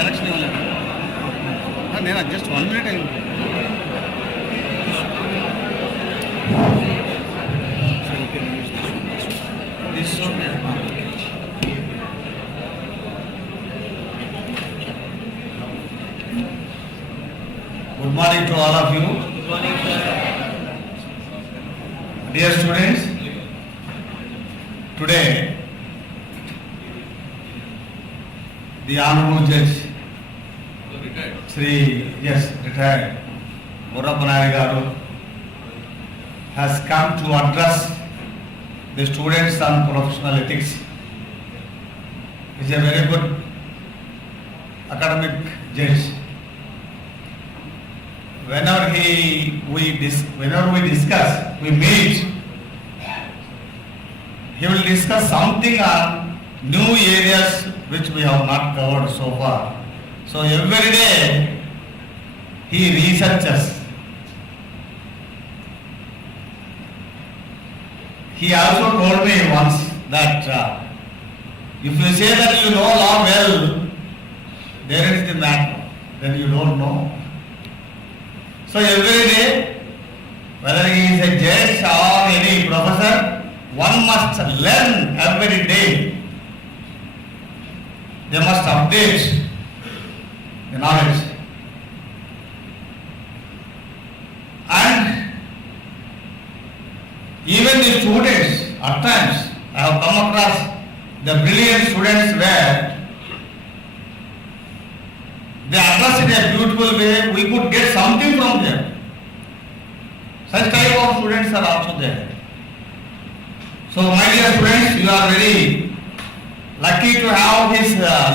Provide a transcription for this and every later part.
Direction ఇవ్వలేదు. నేను just 1 minute అయింది. Good morning to all of you. Good morning, sir. Dear students, today the Honorable Judge retired Murappanari Garu has come to address the students on professional ethics. He is a very good academic judge. Whenever we discuss, we meet, he will discuss something on new areas which we have not covered so far. So every day he researches. He also told me once that if you say that you know law well, there is the matter, then you don't know. So every day, whether he is a judge or any professor, one must learn every day. They must update the knowledge. And even the students, at times, I have come across the brilliant students where they address in a beautiful way, we could get something from them. Such type of students are also there. So my dear students, you are very lucky to have his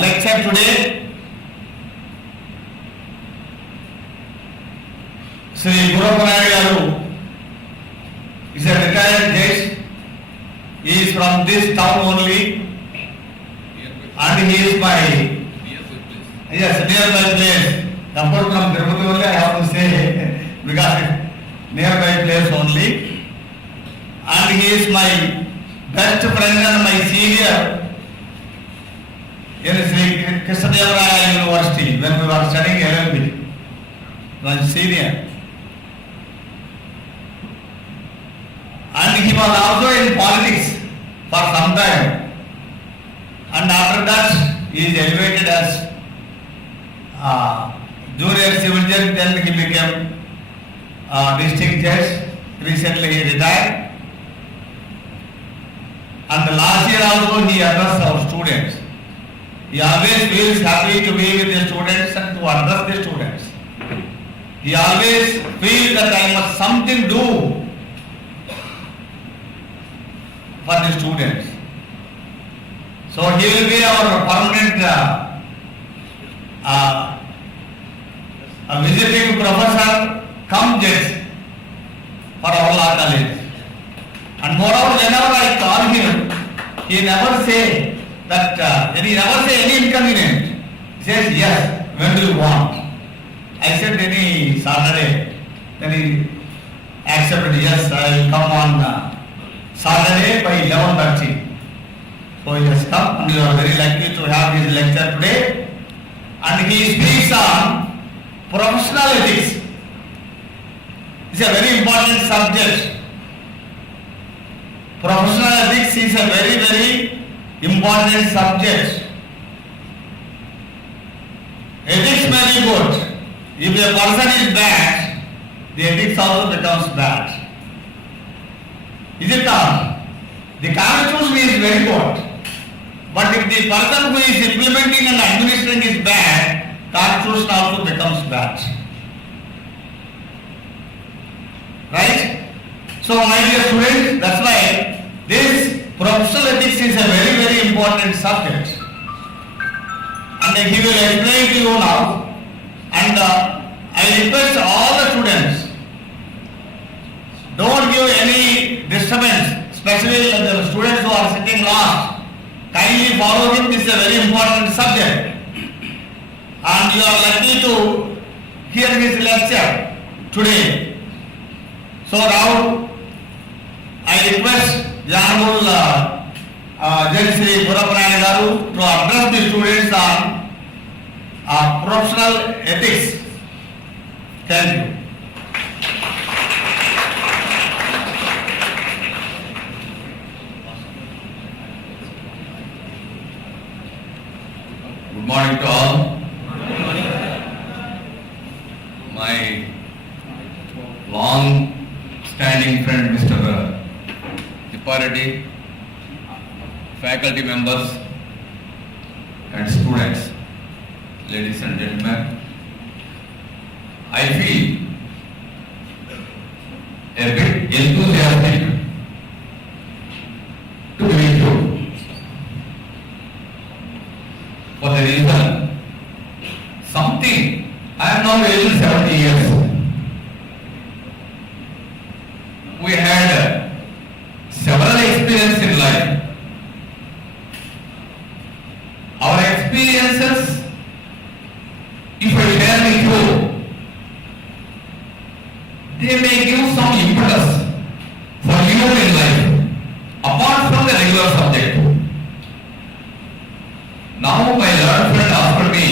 lecture today. Sri Murappanari Garu is a retired judge. He is from this town only, and he is my nearby place. Apart from Tirupati only, I have to say, because nearby place only. And he is my best friend and my senior in Sri Krishnadevaraya University when we were studying Ll.B. My senior. And he was also in politics for some time. And after that, he is elevated as junior civil judge, then he became district judge. Recently he retired. And the last year also he addressed our students. He always feels happy to be with the students and to address the students. He always feels that I must something do for the students. So he will be our permanent a visiting professor come judge for our law college. And moreover, whenever I call him, he never say that, he never say any inconvenient. He says, yes, when do you want? I said any Saturday. Then he accepted, yes, I will come on Saturday by 11:30. So he has come, and you are very lucky to have his lecture today. And he speaks on professional ethics. It's a very important subject. Professional ethics is a very, very important subject. Ethics may be good. If a person is bad, the ethics also becomes bad. Is it not? The constitution is very good. But if the person who is implementing and administering is bad, constitution also becomes bad. Right? So my dear students, that's why this professional ethics is a very, very important subject. And he will explain to you now. And I request all the students, don't give any disturbance, especially the students who are sitting last. Kindly follow him, this is a very important subject. And you are lucky to hear his lecture today. So now, I request the Honorable Judge Sri Murappanari Garu to address the students on professional ethics. Thank you. Good morning to all. My long-standing friend, Mr. Tipparati, faculty members and students, ladies and gentlemen, I feel a bit enthusiastic to be with you for the reason something I am now aged 70 years. We had several experiences in life. Our experiences, if I share with you, they may give some impetus for you in life, apart from the regular subject. Now my learned friend asked me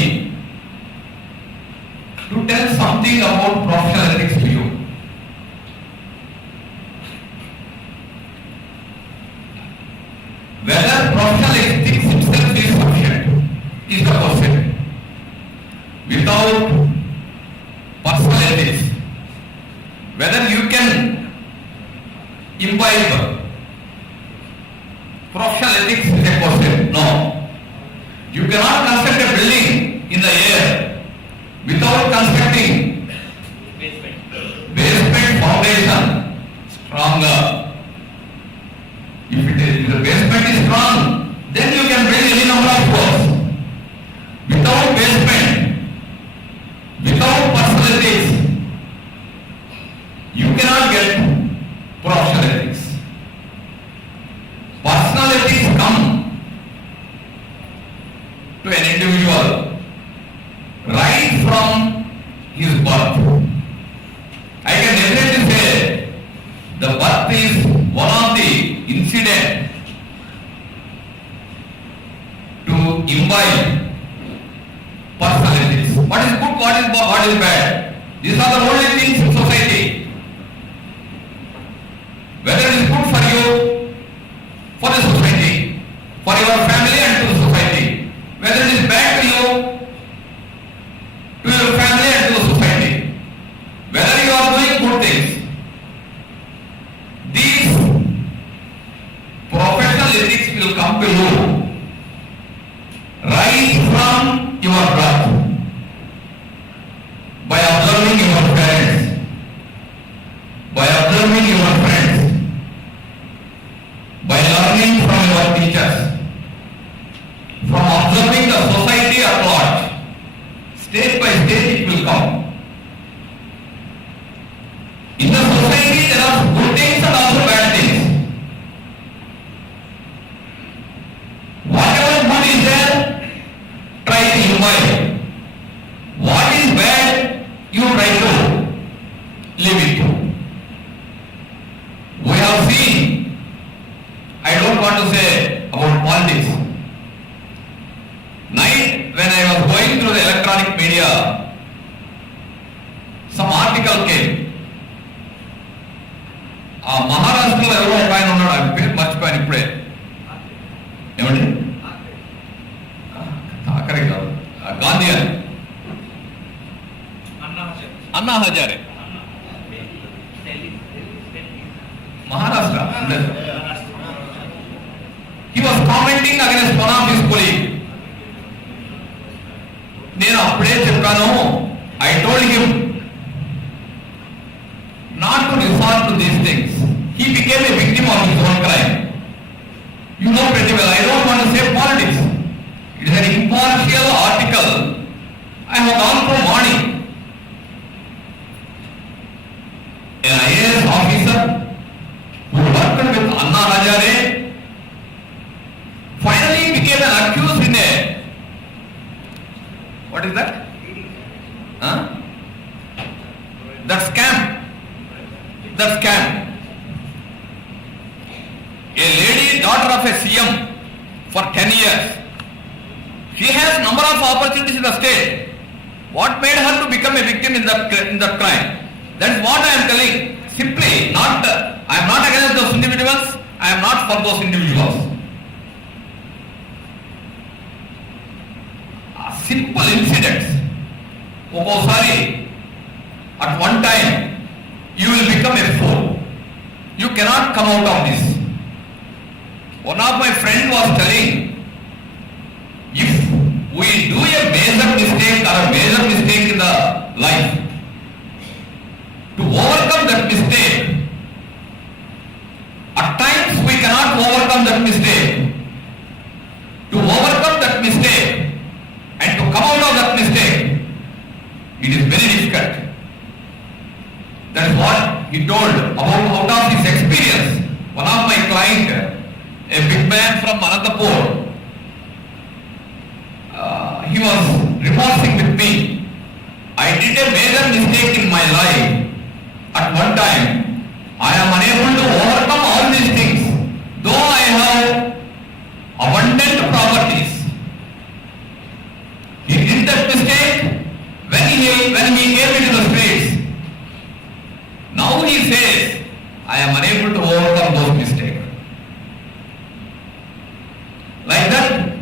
to tell something about professional ethics to you. Whether professional ethics itself is sufficient is the question. Without personal ethics, whether you can imbibe professional ethics is a question. No. You cannot construct a building in the air without constructing basement foundation stronger. If the basement is strong, then you can build any number of floors. Without basement, without personal ethics, you cannot get professional ethics. Personal ethics come to an individual right from his birth. I can definitely say the birth is one of the incident to imbibe personal ethics. What is good, what is bad? These are the only things in society. Whether it is good for you, for the society, for your family and to the society. Whether it is bad to you, to your family and to the society. Whether you are doing good things. These professional ethics will come to you right from your birth. By observing your parents, by observing your friends, by learning from your teachers, from observing the society at large, stage by stage it will come. In the society there are good things and also bad things. Whatever good is there, try to imbibe. What is bad, you try to live it. We have seen, I don't want to say about politics. Night when I was going through the electronic media, some article came. మహారాష్ట్రలో ఎవరో ఒక ఆయన ఉన్నాడు, ఆయన పేరు మర్చిపోయాను ఇప్పుడే. ఏమండి? ఠాకరే కాదు, గాంధీ అని, Anna Hazare, Maharashtra. He was commenting against one of his colleagues. నేను అప్పుడే చెప్పాను, I told him not to resort to these things. He became a victim of his own crime. You know pretty well, I don't want to say politics. It is an impartial article. I have gone from morning. An IAS officer who worked with Anna Hazare finally became an accused in a, what is that? That scam. A lady, daughter of a CM for 10 years. She has number of opportunities in the state. What made her to become a victim in that crime? That is what I am telling. Simply, I am not against those individuals. I am not for those individuals. Simple incidents. Sorry, at one time you will become a fool. You cannot come out of this. One of my friends was telling, if we do a major mistake or a major mistake in the life, to overcome that mistake, at times we cannot overcome that mistake. To overcome that mistake and to come out of that mistake, it is very difficult. That is what he told about out of his experience. One of my client, a big man from Anantapur, he was remorsing with me. I did a major mistake in my life. At one time, I am unable to overcome all these things, though I have abundant properties. He did that mistake when he came into the streets. Now he says, I am unable to overcome those mistakes. Like that,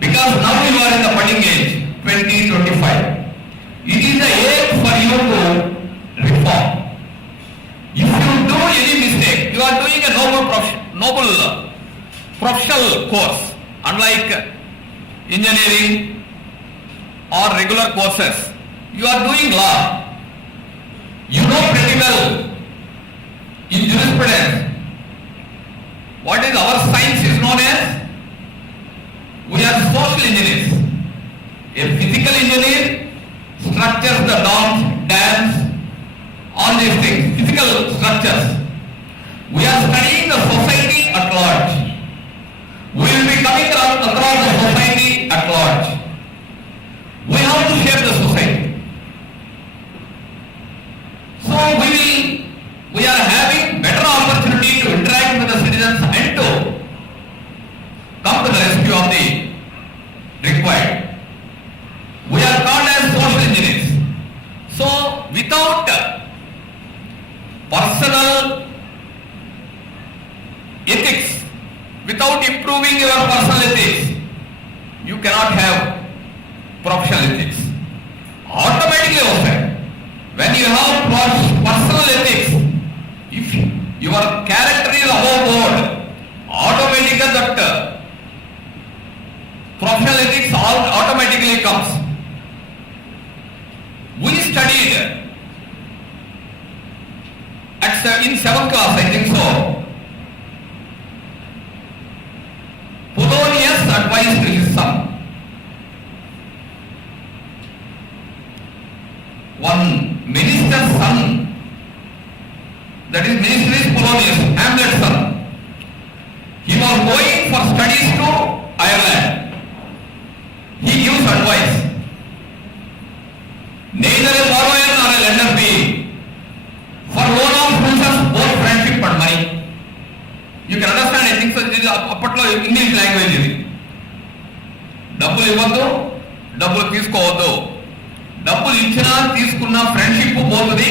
because now you are in the budding age, 20, 25. It is the age for you to reform. If you do any mistake, you are doing a noble professional course, unlike engineering or regular courses. You are doing law. You know pretty well in jurisprudence what is our science is known as. We are social engineers. A physical engineer structures the dams, all these things, physical structures. We are studying the society at large. We will be coming across the society at large. We have to shape the society. So we are having better opportunity to interact with the citizens and to come to the rescue of the required. We are called as social engineers. So without personal ethics, without improving your personal ethics, you cannot have professional ethics. Automatically also, when you have personal ethics, if your character is above board, automatically that professional ethics automatically comes. We studied in 7th class, I think so. Polonius advised his son. One minister's son, that is minister is Polonius, Hamlet's son. He was going for studies to Ireland. He gives advice. Neither a borrower nor a lender be. For loan of process, both friendship and money. You can understand, I think so, this is a English language. డబ్బులు ఇవ్వద్దు, డబ్బులు తీసుకోవద్దు. డబ్బులు ఇచ్చినా తీసుకున్న friendship పోతుంది,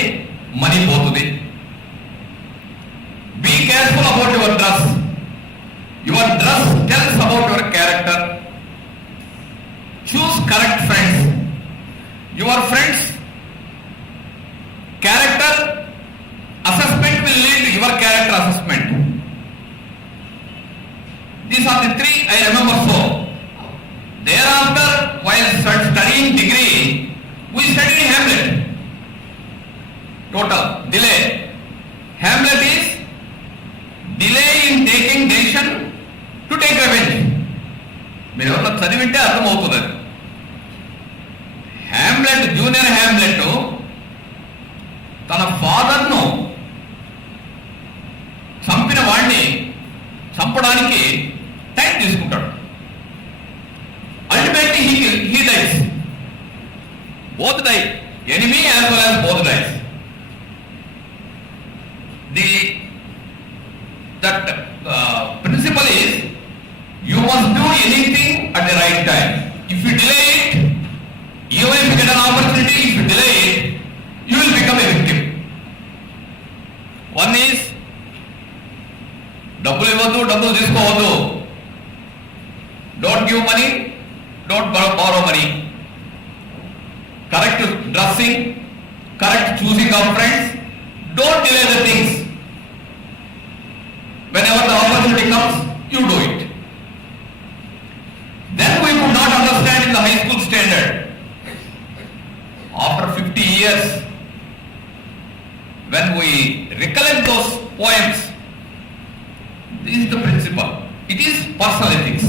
money పోతుంది. Be careful about your dress. Your dress tells about your character. Choose correct friends. Your friends' character assessment will lead to your character assessment. These are the three I remember so. Thereafter, while studying degree, we studied Hamlet. Total delay. Hamlet is delay in taking decision to take revenge. మీరు ఎవరన్నా చదివింటే అర్థమవుతుంది. Hamlet, junior hamlet తన ఫాదర్ను చంపిన వాడిని చంపడానికి time తీసుకుంటాడు. Ultimately he dies. Both die. Enemy as well as both dies. That principle is, you must do anything at the right time. If you delay it, even if you get an opportunity, if you delay it, you will become a victim. One is డబ్బులు ఇవ్వద్దు, డబ్బులు తీసుకోవద్దు. Don't give money, don't borrow money. Correct dressing, correct choosing of friends. Don't delay the things. Whenever the opportunity comes, you do it. Then we could not understand in the high school standard. After 50 years, when we recollect those poems, this is the principle. It is personal ethics.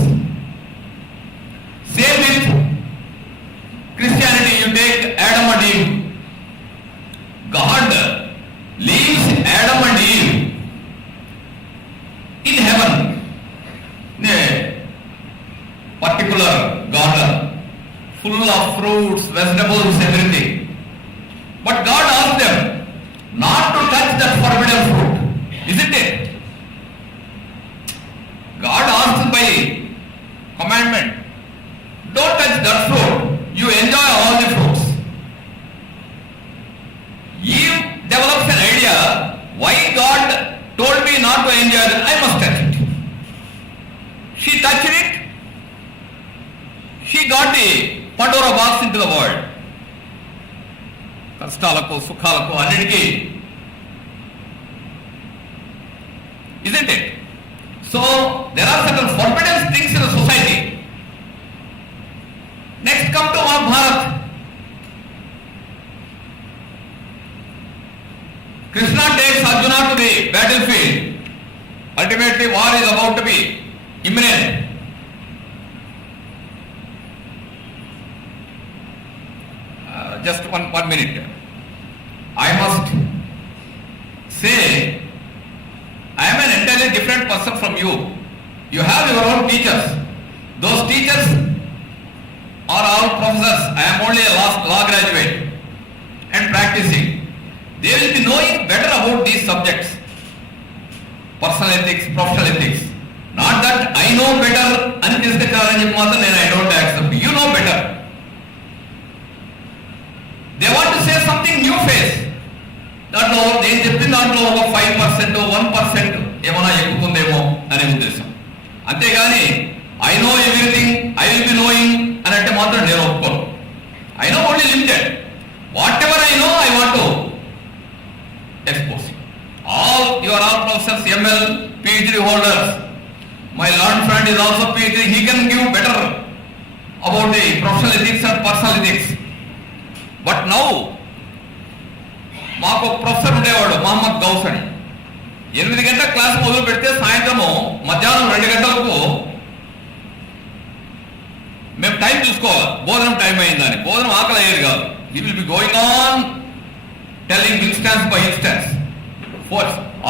Same with Christianity. You take Adam and Eve. God leaves Adam and Eve in heaven, in a particular garden, full of fruits, vegetables, everything. But God asked them not to touch that forbidden fruit, isn't it? God asked by commandment, don't touch that fruit, you enjoy all the fruits. Eve develops an idea, why God told me not to enjoy it, I must touch it. She touched it, she got the Pandora box into the world. కష్టాలకు సుఖాలకు అన్నిటికీ, isn't it? So there are certain forbidden things in the society. Next come to Mahabharata. Krishna takes Arjuna to the battlefield. Ultimately war is about to be imminent. Just one minute. I must say, I am an entirely different person from you. You have your own teachers. Those teachers are all professors. I am only a law graduate and practicing. They will be knowing better about these subjects. Personal ethics, professional ethics. Not that I know better and I don't accept. You know better. They want to say something new face. దాంట్లో నేను చెప్పిన దాంట్లో ఒక 5% 1% ఏమైనా ఎక్కుతుందేమో అనే ఉద్దేశం. అంతేగాని I know everything, I will be knowing అని అంటే మాత్రం నేను ఒప్పుకోను. I know only limited. What ever I know I want to expose. All you are all professors, ML, PhD holders. My learned friend is also PhD. He can give better about the professional ethics and personal ethics. But now మాకు professor ఉండేవాడు మహమ్మద్ గౌస్ అని. 8 గంటల class మొదలు పెడితే సాయంత్రము మధ్యాహ్నం 2 గంటలకు మేము టైం చూసుకోవాలి, భోజనం టైం అయిందని. భోజనం ఆకలి అయ్యేది కాదు. He will be going on telling instance by instance.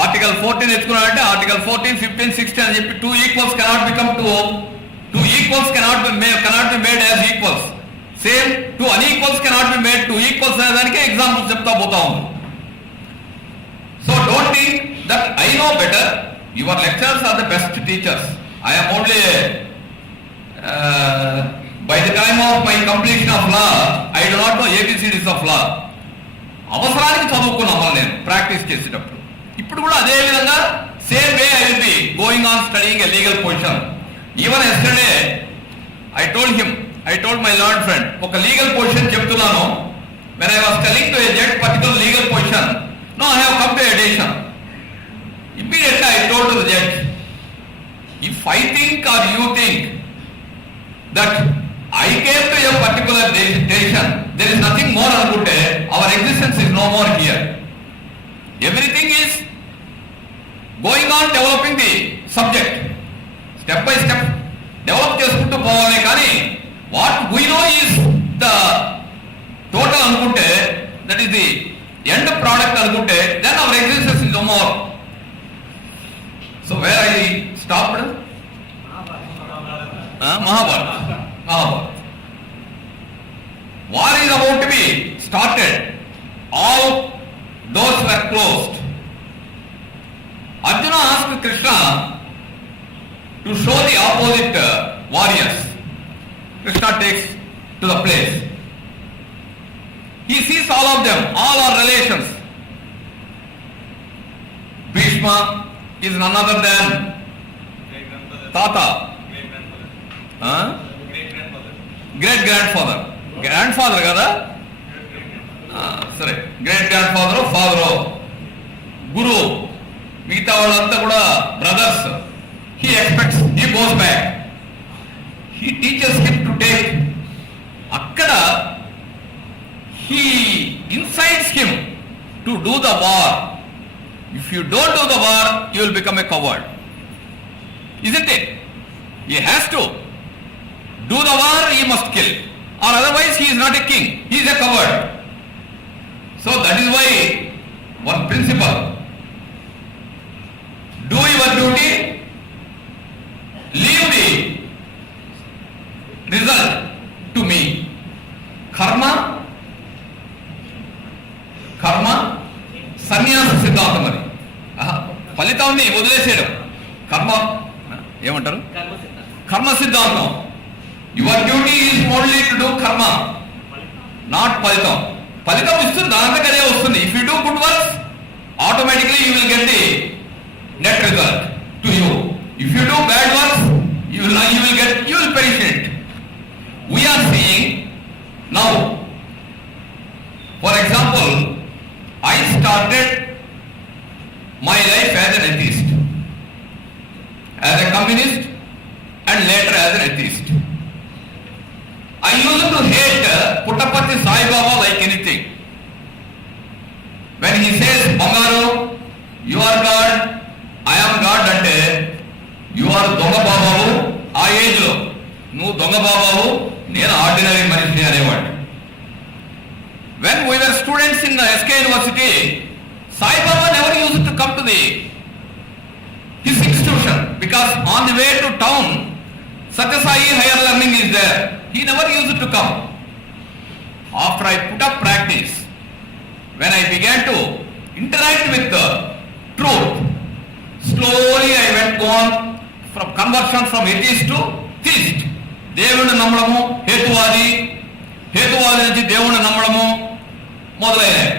Article 14 ఎత్తుకున్నాడంటే ఆర్టికల్ 14, 15, 16 అని చెప్పి 2 equals cannot become 2 equals cannot be made as equals. Same 2 unequals cannot be made 2 equals అనే దానికే ఎగ్జాంపుల్స్ చెప్తా పోతా ఉంది. So don't think that I know better. Your lecturers are the best teachers. I am only by the time of my completion of law, I do not know ABCDs of law. అవసరానికి చదువుకున్నాము నేను practice చేసేటప్పుడు. ఇప్పుడు కూడా అదే విధంగా same way I will be going on studying a legal position. Even yesterday I told my learned friend, ఒక legal position చెప్తున్నాను. when I was telling to a judge particular legal position, no, I have come to a decision. Immediately I told to the judge, if I think or you think that I came to a particular decision, there is nothing more అనుకుంటే our existence is no more here. Everything is going on developing the subject. Step by step develop చేసుకుంటూ పోవాలి. కానీ what we know is the total అనుకుంటే, that is the end product అనుకుంటే, then our existence is no more. So where I stopped? Mahabharat. War is about to be started. All doors were closed. Arjuna asked Krishna to show the opposite warriors. Krishna takes to the place. He sees all of them, all our relations. Bhishma is none other than Tata. Great grandfather. Grandfather kada? Sorry. Great grandfather, father, Guru. మిగతా వాళ్ళంతా కూడా brothers. He expects, he goes back. He teaches him to take. అక్కడ he incites him to do the war. If you don't do the war, you will become a coward. Isn't it? He has to do the war, he must kill. Or otherwise he is not a king, he is a coward. So that is why one principle, do your duty, leave the result to me. Karma సన్యాస సిద్ధాంతం అది. ఫలితాన్ని వదిలేసేయడం కర్మ ఏమంటారు, కర్మ సిద్ధాంతం. Your duty is only to do కర్మ, not ఫలితం. ఫలితం ఇస్తుంది, దాంట్లో అదే వస్తుంది. If you do good works, automatically you will get the net result to you. If you do bad works, you will perish it. We are seeing now, for example, I started my life as an atheist, as a communist, and later as an atheist. I used to hate Puttaparthi Sai Baba like anything. When he says, Bangaru, you are God, I am God, అంటే you are దొంగ బాబావు. ఆ age లో నువ్వు దొంగ బాబావు, నేను ordinary మనిషి అనేవాడు. When we were students in the SK University, Sai Baba never used to come to his institution, because on the way to town, Satya Sai Higher Learning is there. He never used to come. After I put up practice, when I began to interact with the truth, slowly I went on from conversion from atheist to theist. దేవుణ్ణి నమ్మడము హేతువాది, హేతువాది నుంచి దేవుణ్ణి నమ్మడము మొదలైనవి.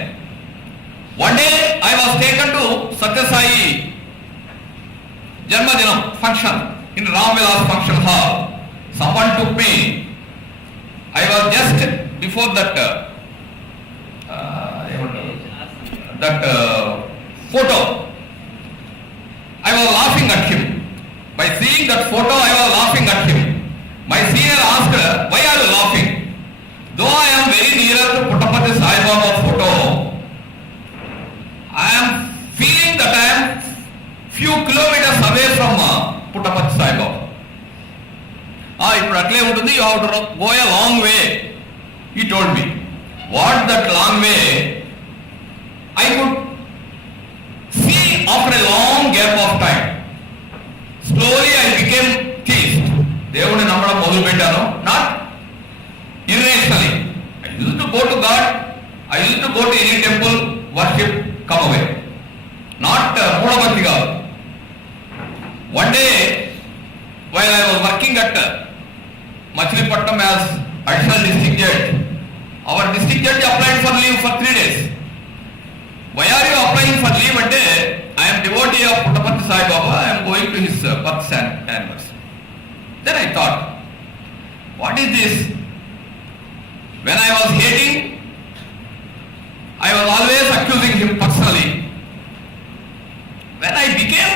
One day I was taken to Satya Sai జన్మదినం function in Ram Vilas function hall. Someone took me. I was just before that photo. I was laughing at him. By seeing that photo, I was laughing at him. My senior asked, why are you laughing? Though I am very near to Puttaparthi Sai Baba photo, I am feeling that I am few kilometers away from Puttaparthi Sai Baba. ఇప్పుడు అట్లే ఉంటుంది, you have to go a long way. He told me. What that long way? I could see after a long gap of time. Slowly I became theist. దేవుని నమ్మడం మొదలు పెట్టాను. Not irrationally. I used to go to God. I used to go to any temple, worship, come away. Not మూఢభక్తి కాదు. One day, while I was working at Machilipatnam as additional district judge, our district judge applied for leave for 3 days. Why are you applying for leave? అంటే I am devotee of Puttaparthi Sai Baba. I am going to his birth anniversary. Then I thought, what is this? When I was hating, I was always accusing him personally. When I became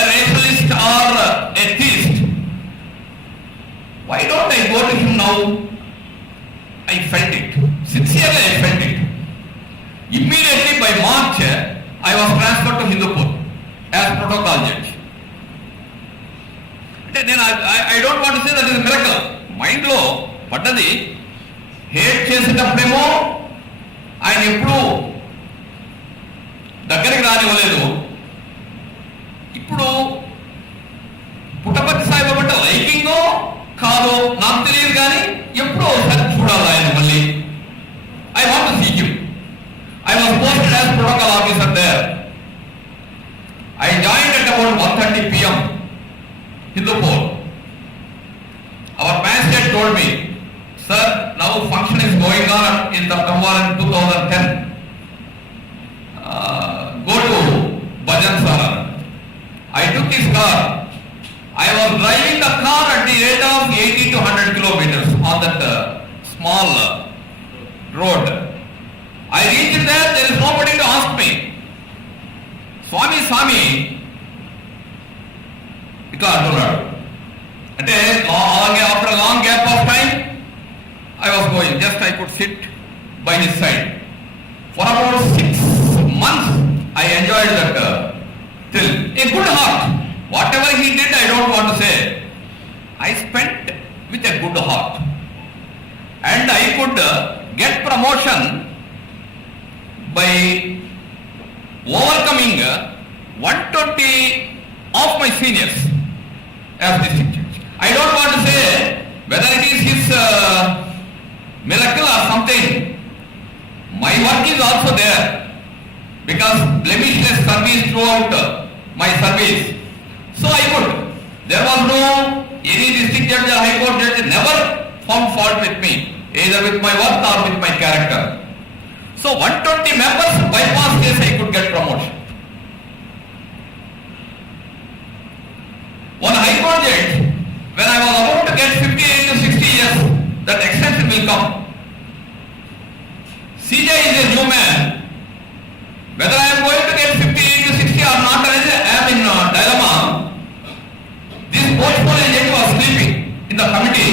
a rationalist or a theist, why don't I go to him now? I felt it. Sincerely I felt it. Immediately by March, I was transferred to Hindupur as protocol judge. Then I don't want to say that is a miracle. Mind లో పడ్డది. Hate చేసేటప్పుడేమో ఆయన ఎప్పుడు దగ్గరికి రానివ్వలేదు. ఇప్పుడు పుట్టపర్తి సాయిబాబా అంటే లైకింగో కాదో నాకు తెలియదు, కానీ ఎప్పుడో ఒకసారి చూడాలి ఆయన మళ్ళీ. I want to see him. I was posted as protocol officer there. I joined at about 1:30 p.m. Hindupur. Our magistrate told me, sir, now function is going Bihar in September in 2010. Go to Bhajan Sara. I took his car. I was driving the car at the rate of 80 to 100 kilometers on that small road. I reached there is nobody to ask me. Swami, itla antunnadu. Ante after a long gap of time, I was going. Just I could sit by his side. For about 6 months, I enjoyed that thrill. A good heart. Whatever he did, I don't want to say. I spent with a good heart. And I could get promotion by overcoming 120 of my seniors as district judge. I don't want to say whether it is his miracle or something. My work is also there because blemishless service throughout my service. So I could. There was no any district judge or high court judge never found fault with me, either with my work or with my character. So 120 members bypass case I could get promotion. One high court judge, when I was about to get 58 to 60 years, that extension will come. CJ is a new man. Whether I am going to get 58 to 60 or not, I am in a dilemma. This portfolio judge was sleeping in the committee.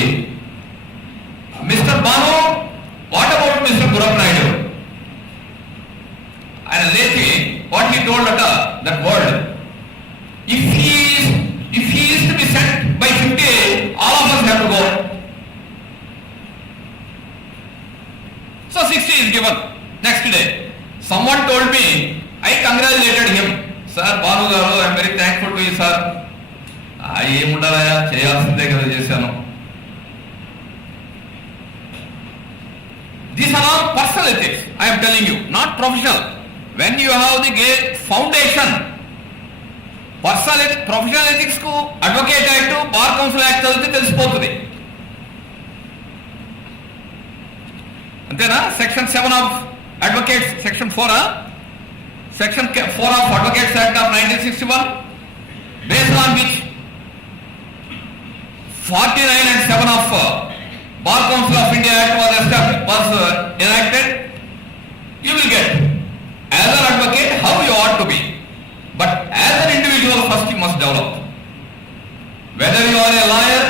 Mr. Banu, what about Mr. Gurap Naidu? And lately, what he told at that word, if he is to be sent by 58, all of us have to go. So 60 is given. Next day, someone told me, I congratulated him. Sir, Banu garu, I am very thankful to you, sir. ఏముండాలయా చేయాల్సిందే కదా చేశాను. These are all personal ethics, I am telling you, not professional. When you have the foundation, professional ethics ku advocate act, bar council act చదివితే తెలిసిపోతుంది. అంతేనా? Section 7 of Advocates, Section 4, Section 4 of Advocates Act of 1961, based on which 49 and 7 of Bar Council of India Act was enacted. You will get as an advocate how you ought to be, but as an individual first you must develop. Whether you are a lawyer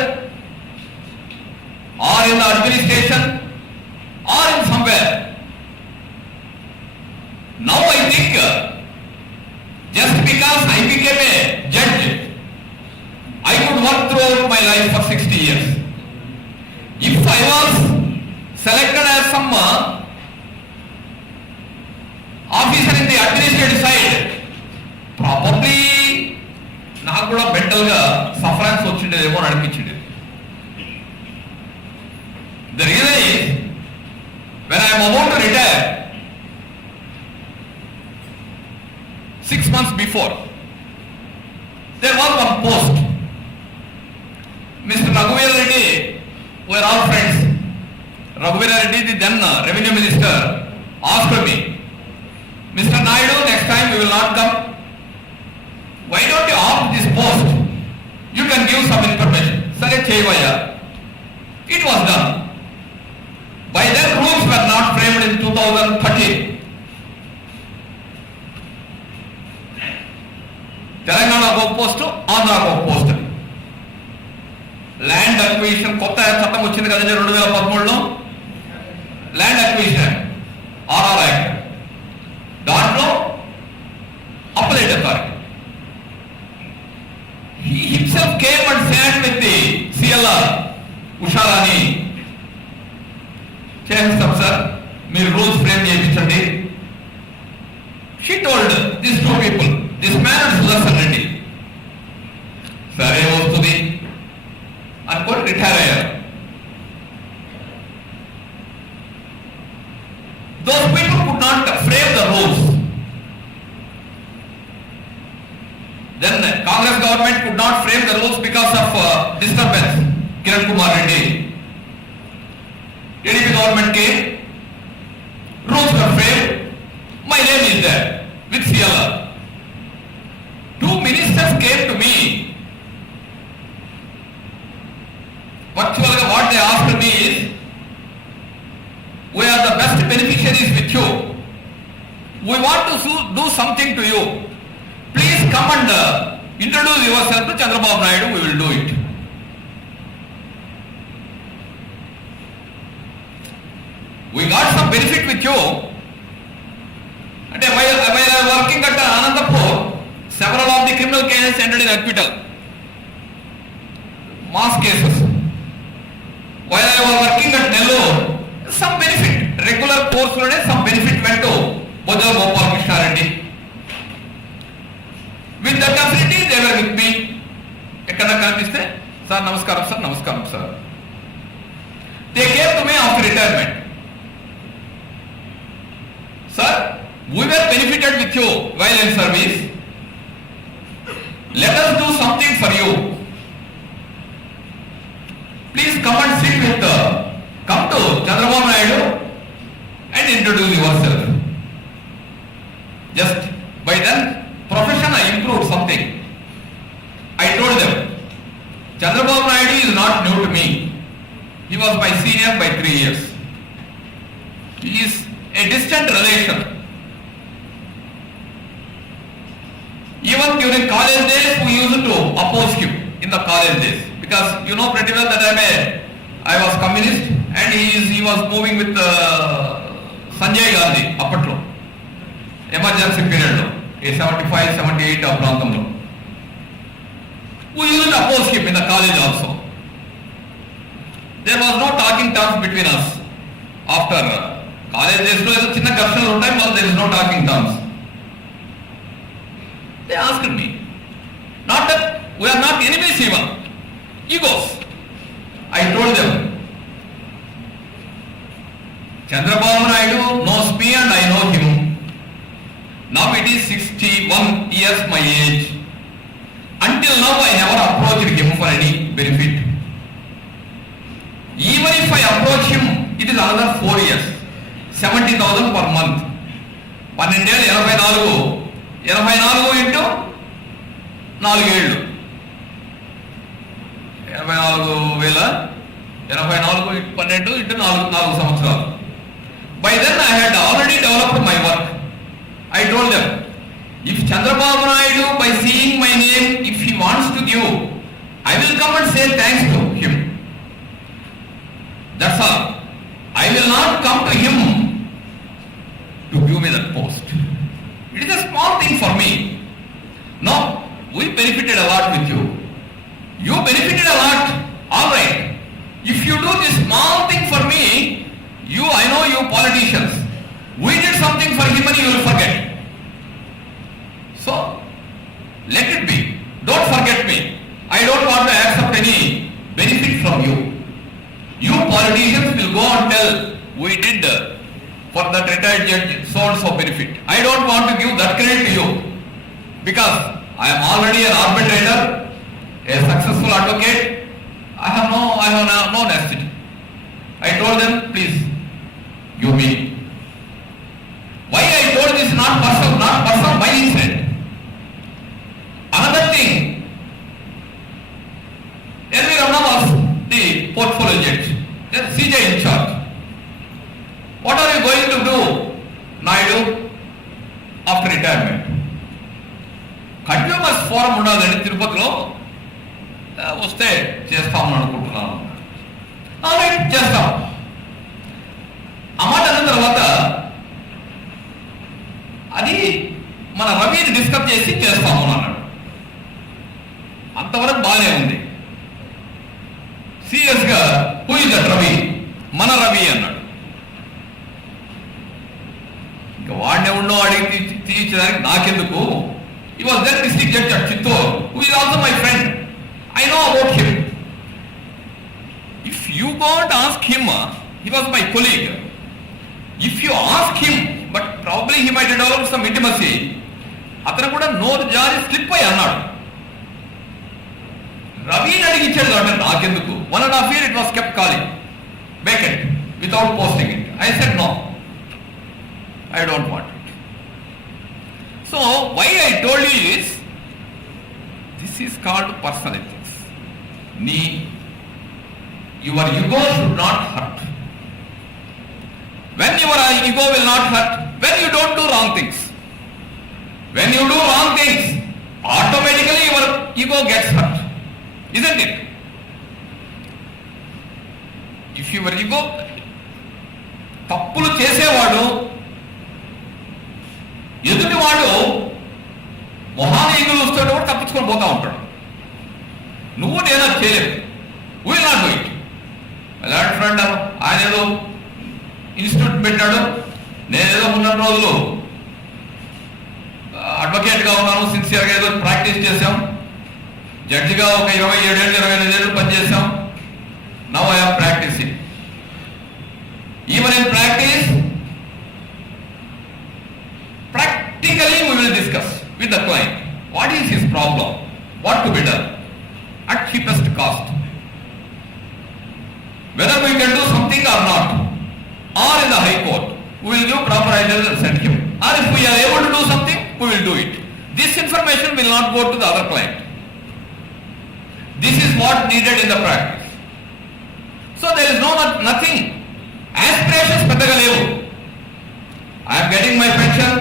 or in the administration or in somewhere. Now I think just because I became a judge, I could work throughout my life for 60 years. If I was selected as some officer in the administrative side, probably నాకు కూడా mental గా సఫరెన్స్ వచ్చిండేదేమో అని అనిపించింది. The reason is, when I am about to retire, 6 months before, there was one post. Mr. Raghuveer Reddy, we are all friends. Raghuveer Reddy, the then revenue minister, asked me, Mr. Naidu, next time we will not come. Why don't you opt this post? You can give some information. Sare cheyvaya. It was done. By then rules were not framed in 2013. Telangana ఒక post, Andhra ఒక post. Land acquisition కొత్త చట్టం వచ్చింది కదండి 2013లో, land acquisition RR act. దాంట్లో appellate authority. He himself came and sat with the CLR, ఉషారాని, చేస్తాం sir మీరు rules frame చేయించండి. She told these two people, this man and Sudarshan Reddy, సరే వస్తుంది అనుకోని రిటైర్ అయ్యారు. Those people could not frame the rules. Then Congress government could not frame the rules because of disturbance. Kiran Kumar Reddy, TDP government came, me is, we are the best beneficiaries with you. We want to do something to you. Please come and introduce yourself to Chandrababu Naidu, we will do it. We got some benefit with you. And while I was working at Anandapur, several of the criminal cases ended in acquittal. Mass cases. While I was working at Nellore, some benefit, regular course some benefit went to Bojal Gopal Krishna Reddy. With that facility, they were with me. Ekkada kanipiste, sir, namaskaram sir, namaskaram sir. They came to me after retirement. Sir, we were benefited with you while in service. Let us do something for you. Please come and sit with come to Chandrababu Naidu and introduce yourself. Just by then, profession I improved something. I told them, Chandrababu Naidu is not new to me. He was my senior by 3 years. He is a distant relation. Even during college days, we used to oppose him in the college days. Because you know pretty well that I was communist and he was moving with Sanjay Gandhi, Appatlo. Emergency period, 75, 78 of Prantamlo. We used to oppose him in the college also. There was no talking terms between us. After college days, there is no talking terms. They asked me, not that we are not enemies even, egos. I told them, Chandrababu Naidu knows me and I know him. Now it is 61 years my age. Until now I never approached him for any benefit. Even if I approach him, it is another 4 years. 70,000 per month. 12 into 4 ఏళ్ళు 84,000 into 4 సంవత్సరాలు. By then I had already developed my work. I told them, if Chandrababu Naidu, by seeing my name, if he wants to give, I will come and say thanks to him. That's all. I will not come to him to give me that post. It is a small thing for me. No, we benefited a lot with you. You benefited a lot. All right. If you do this small thing for me, I know you politicians. We did something for him and you will forget. So, let it be. Don't forget me. I don't want to accept any benefit from you. You politicians will go and tell, we did for that retired judge so and so benefit. I don't want to give that credit to you. Because I am already an arbitrator, a successful advocate. I have no necessity. I told them, please, give me. Why I told this not personal, my incident. Another thing, Ll.B. was the portfolio judge, the CJ in charge. What are you going to do, Naidu, after retirement? Continuous forum ఉండాలని తిరుపతిలో వస్తే చేస్తామని అనుకుంటున్నాను. Alright చేస్తాం. ఆ మాట అన్న తర్వాత అది మన రవిని డిస్కస్ చేసి చేస్తాము అన్నాడు. అంతవరకు బాగానే ఉంది. సీరియస్ గా హూ ఇస్ దట్ రవి, మన రవి అన్నాడు. ఇంకా వాడిని ఎవడో అడిగి తీర్చడానికి నాకెందుకు. He was then district judge at Chittor, who is also my friend. I know about him. If you go and ask him, he was my colleague. If you ask him, but probably he might develop some intimacy. అతను కూడా నోరు జారి slip అయ్యి అన్నాడు. రవిని అడిగించాడు అంటే నాకెందుకు. 1.5 years it was kept calling vacant without posting it. I said no, I don't want it. So why I told you is, this is called personal ethics. your ego should not hurt. When your ego will not hurt, when you don't do wrong things. When you do wrong things, automatically your ego gets hurt. Isn't it? If your ego, తప్పులు చేసేవాడు ఎదుటివాడు మొహాన ఈగులు వస్తాడు కూడా తప్పించుకొని పోతా ఉంటాడు. నువ్వు నేను చేయలేదు. Will not do it. అలాంటి ఫ్రెండ్ ఆయన ఏదో ఇన్స్టిట్యూట్ పెట్టాడు, నేనేదో ఉన్న రోజులు అడ్వకేట్గా ఉన్నాను, సిన్సియర్గా ఏదో ప్రాక్టీస్ చేశాం, జడ్జిగా ఒక 27 ఏళ్ళు 25 ఏళ్ళు పనిచేశాం. Now I am practising. Even in practice, practically we will discuss with the client what is his problem, what to be done at cheapest cost, whether we can do something or not, or in the high court we will give proper ideas and send him, or if we are able to do something we will do it. This information will not go to the other client. This is what needed in the practice. So there is nothing. Aspirations పెద్దగా లేవు. I am getting my pension,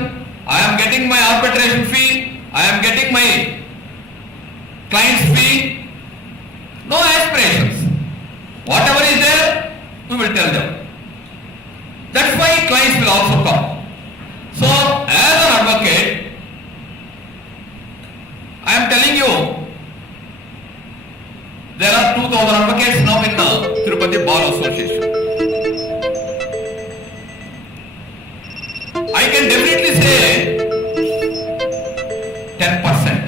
I am getting my arbitration fee, I am getting my client's fee. No aspirations. Whatever is there, we will tell them. That's why clients will also come. So, as an advocate, I am telling you, there are 2,000 advocates now in the Tirupati Bar Association. I can definitely say 10%.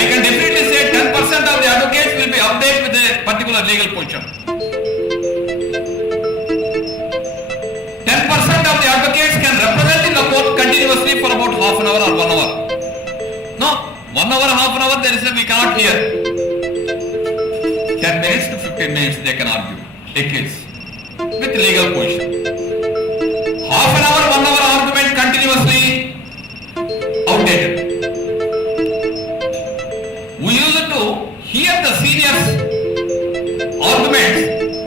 I can definitely say 10% of the advocates will be updated with a particular legal position. 10% of the advocates can represent in the court continuously for about half an hour or 1 hour. No, 1 hour, half an hour, we cannot hear. 10 minutes to 15 minutes they can argue a case with legal position. Half an hour, 1 hour argument continuously, outdated. We used to hear the seniors' arguments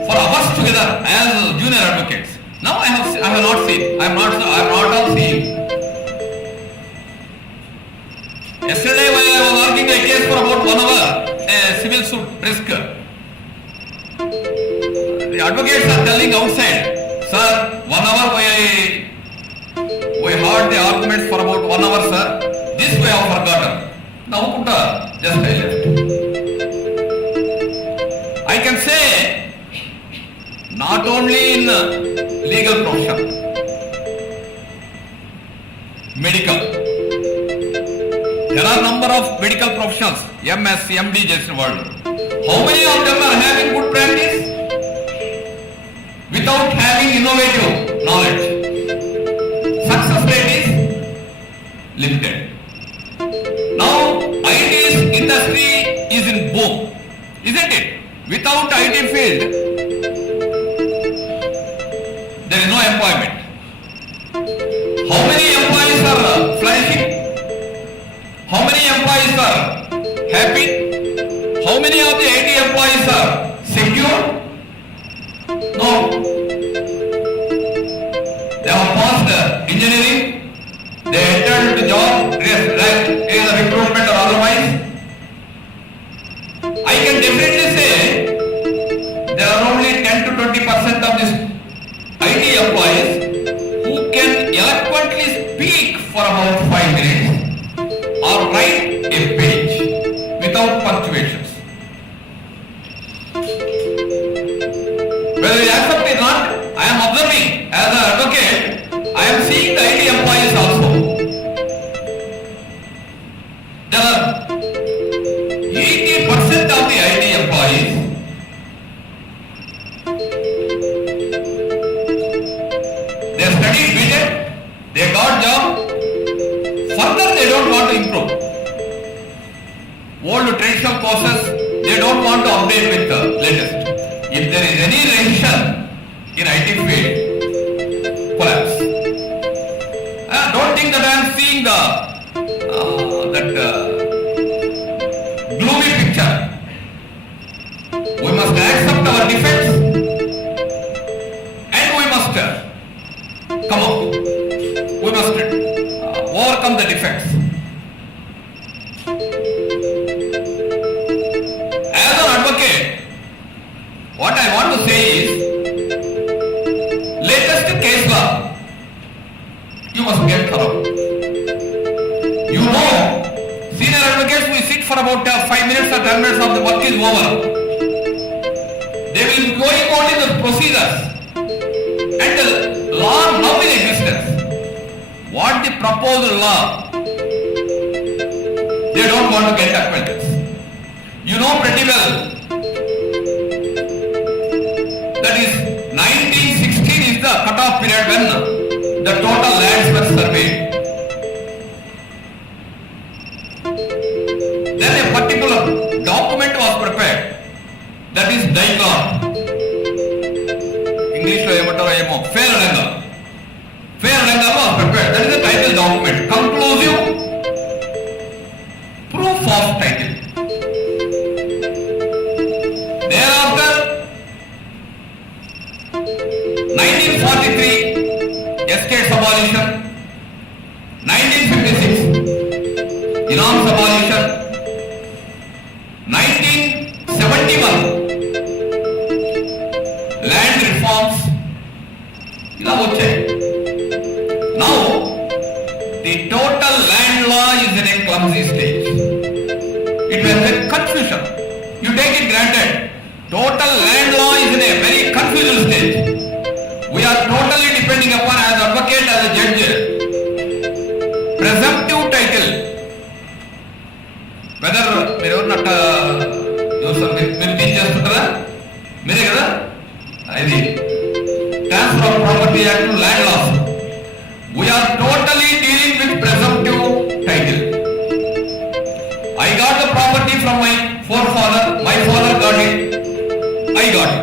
for hours together as junior advocates. Now I have not seen. I am not seen. Yesterday when I was arguing a case for about 1 hour, a civil suit risk. The advocates are telling outside, sir, 1 hour we heard the arguments for about 1 hour, sir. This we have forgotten. Now just I left. I can say not only in legal profession, medical. There are number of medical professionals, MS, MD just in world. How many of them are having good practice without having innovative knowledge? Success rate is limited. Now IT industry is in boom, isn't it? Without IT field, there is no employment. How many employees are flourishing? How many employees are happy? How many of the IT employees are secure? No. They have passed engineering, they entered into job, either recruitment or otherwise. I can definitely say there are only 10 to 20% of these IT employees who can eloquently speak for about 5 minutes or write a page without punctuations. Whether you accept it or not, I am observing as an advocate, I am seeing the IT employees also. There are 80% of the IT employees they studied BTech, they got job, further they don't want to improve. Old traditional courses, they don't want to update with the latest. If there is any recession in IT field, collapse. Don't think that I am seeing that gloomy picture. We advocate, what I want to say is, latest case law, you must get thorough. You know, senior advocates, we sit for about 5 minutes or 10 minutes of the work is over. They will be going on in the procedures. And the law now in existence. What the proposed law? They don't want to get acquainted. You know pretty well. That is 1916 is the cut-off period when the total lands were surveyed. Then a particular document was prepared. That is DICOR. English lo emantaru emo fair legal. Fair legal was prepared. That is the title document. Conclusive proof of title. Thereafter, 1943 estates abolition. 1956 Enormous abolition. 1971 land reforms. Now the total land law is in a clumsy stage. It was a confusion. You take it granted. Total land law is in a very confusing stage. We are totally depending upon, as advocate, as a judge, presumptive title. Whether మీరు చేస్తుంటారా మీరే కదా ఇది transfer of property act land laws. We are totally dealing with presumptive title. I got the property from my forefather. My father got it. I got it.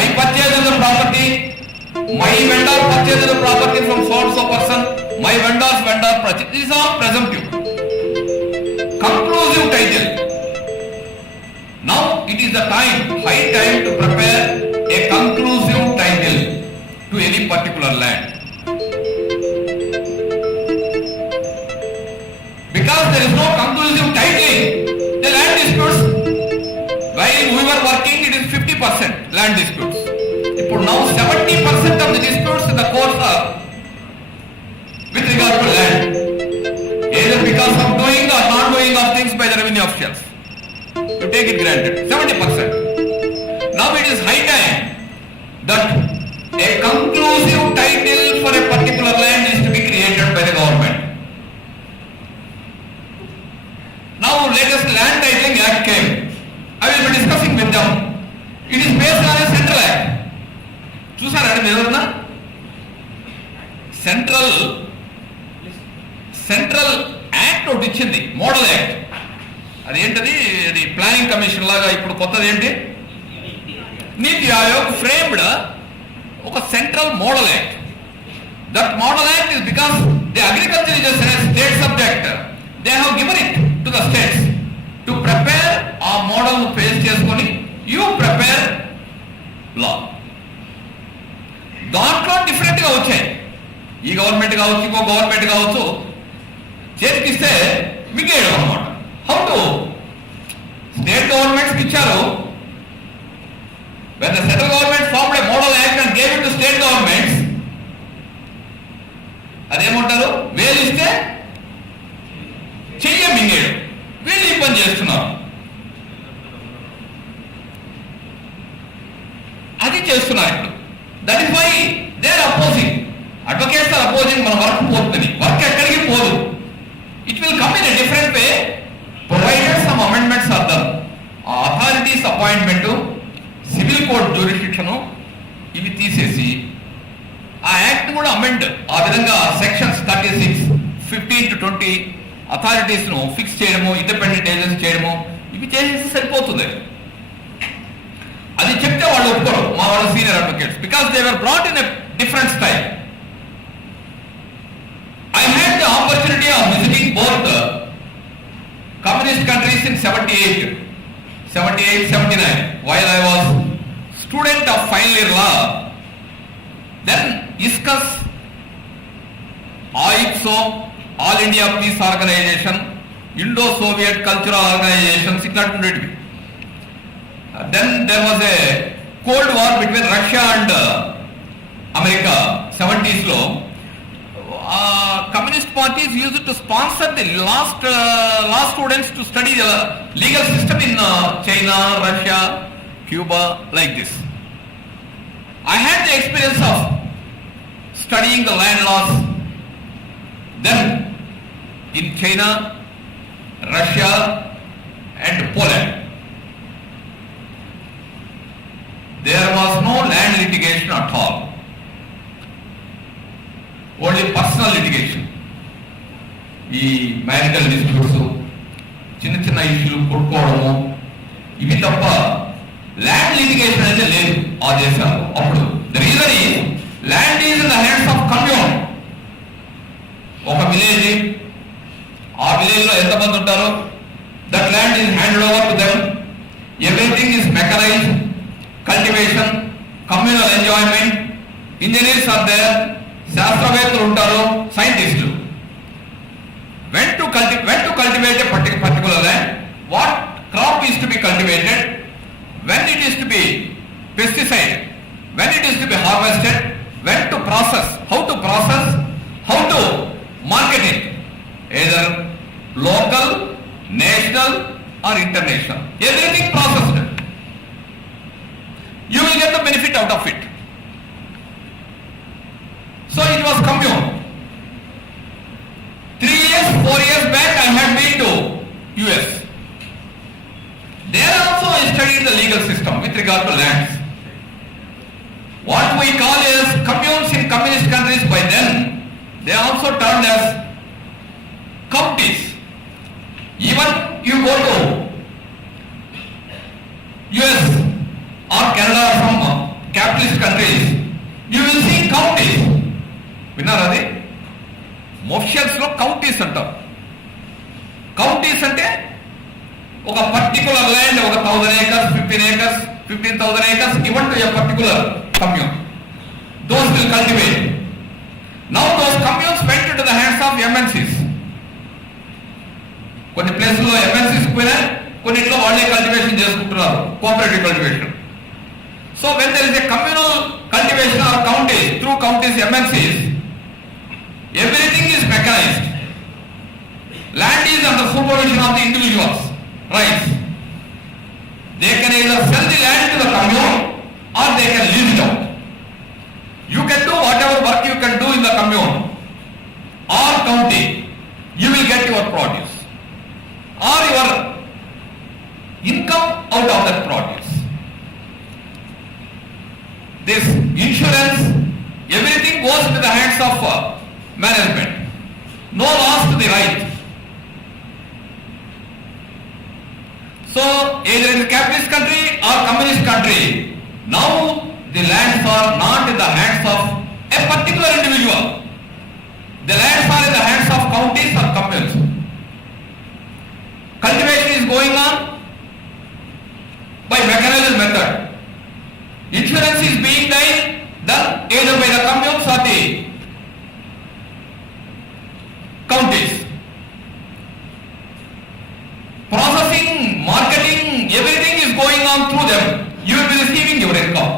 I purchased the property. My vendor purchased the property from so person. My vendor's vendor purchased. These are presumptive. Conclusive title. Now it is the time, high time to prepare a conclusive title to any particular land. Because there is no conclusive titling, the land disputes, while we were working, it is 50% land disputes. Now 70% of the disputes in the courts are with regard to land, either because of doing or not doing of things by the revenue officials. You take it granted, 70%. Now it is high time that a conclusive title for a particular land is to be created by the government. Now latest land titling act came. I will be discussing with them. It is based on a central act. చూసారా మీరు ఎవరన్నా central act ఒకటి ఇచ్చింది, model act. అదేంటది, అది planning commission లాగా ఇప్పుడు కొత్తది ఏంటి, నీతి ఆయోగ్ ఫ్రేమ్డ్ ఒక central model act. That model act is because the agriculture is a state subject. They have given it to the states to prepare ఆ మోడల్ ఫేస్ చేసుకొని you prepare law. దాంట్లో different గా వచ్చాయి. ఈ గవర్నమెంట్ కావచ్చు, ఇంకో government కావచ్చు, చేతికిస్తే మిగేయడం అనమాట. హౌ టు స్టేట్ గవర్నమెంట్స్ ఇచ్చారు. when the central government formed a model act and gave it to state governments, అదేమంటారు, వేలిస్తే చెయ్య మింగేయడం, వీళ్ళు ఈ పని చేస్తున్నారు. అది చేస్తున్నారు ఇప్పుడు. That is why they are opposing. Advocates are opposing. మన వర్క్ పోతుంది. వర్క్ ఎక్కడికి పోదు. It will come in a different way provided some amendments are done. Authorities appointment, civil court jurisdiction ఇవి తీసేసి ఆ యాక్ట్ కూడా అమెండ్, ఆ విధంగా సెక్షన్స్ 36, 15 to 20 అథారిటీస్ ను ఫిక్స్ చేయడము, ఇండిపెండెంట్ ఏజెన్సీ చేయడము, ఇవి చేసేసి సరిపోతుంది. అది చెప్తే వాళ్ళు ఒప్పుకోరు, మా వాళ్ళ senior advocates, because they were brought in a different style. I had the opportunity of visiting both communist countries in 78, 79, while I was student of final year law. Then ISCUS, AICSO, All India Peace Organization, Indo-Soviet Cultural Organizations, ఇట్లాంటివి. Then there was a Cold War between Russia and America, 70s lo. Communist parties used to sponsor the law students to study the legal system in China, Russia, Cuba, like this. I had the experience of studying the land laws then in China, Russia and Poland. There was no land litigation at all. Only personal litigation. ఈ marital disputes, చిన్న చిన్న ఇష్యూలు కొట్టుకోవడము, ఇవి తప్ప land litigation అనేది లేదు ఆ దేశాల్లో అప్పుడు. The reason is land is in the hands of commune. ఒక విలేజ్, ఆ విలేజ్ లో ఎంతమంది ఉంటారో that land is handed over to them. Everything is mechanized, cultivation, communal enjoyment, engineers are there, శాస్త్రవేత్తలు ఉంటారు, సైంటిస్టులు. When to cultivate a particular land, what crop is to be cultivated, when it is to be pesticide, when it is to be harvested, when to process, how to market it, either local, national or international. Everything processed. You will get the benefit out of it. So it was commune. 3 years, 4 years back I had been to US. There also I studied the legal system with regard to lands. What we call as communes in communist countries by then, they also termed as counties. Even you go to US or Canada or some capitalist countries, you will see counties. విన్నారా అది? Motions లో counties అంటారు. Counties అంటే ఒక particular land, ఒక 1000 acres, 15 acres, 15,000 acres given to a particular commune. Those will cultivate. Now those communes went into the hands of MNCs. కొన్ని ప్లేసుల్లో MNCs పోయినా, కొన్నిట్లో వాళ్ళే కల్టివేషన్ చేసుకుంటున్నారు, cooperative cultivation. So when there is a communal cultivation or counties, through counties, MNCs, everything is mechanized. Land is under supervision of the individuals' rights. They can either sell the land to the commune or they can lease it out. You can do whatever work you can do in the commune or county. You will get your produce or your income out of that produce. This insurance, everything goes into the hands of management. No loss to the right. So either in a capitalist country or communist country, now the lands are not in the hands of a particular individual. The lands are in the hands of counties or communes. Cultivation is going on by mechanized method. Insurance is being done either by the communes or the counties. Processing, marketing, everything is going on through them. You will be receiving your income.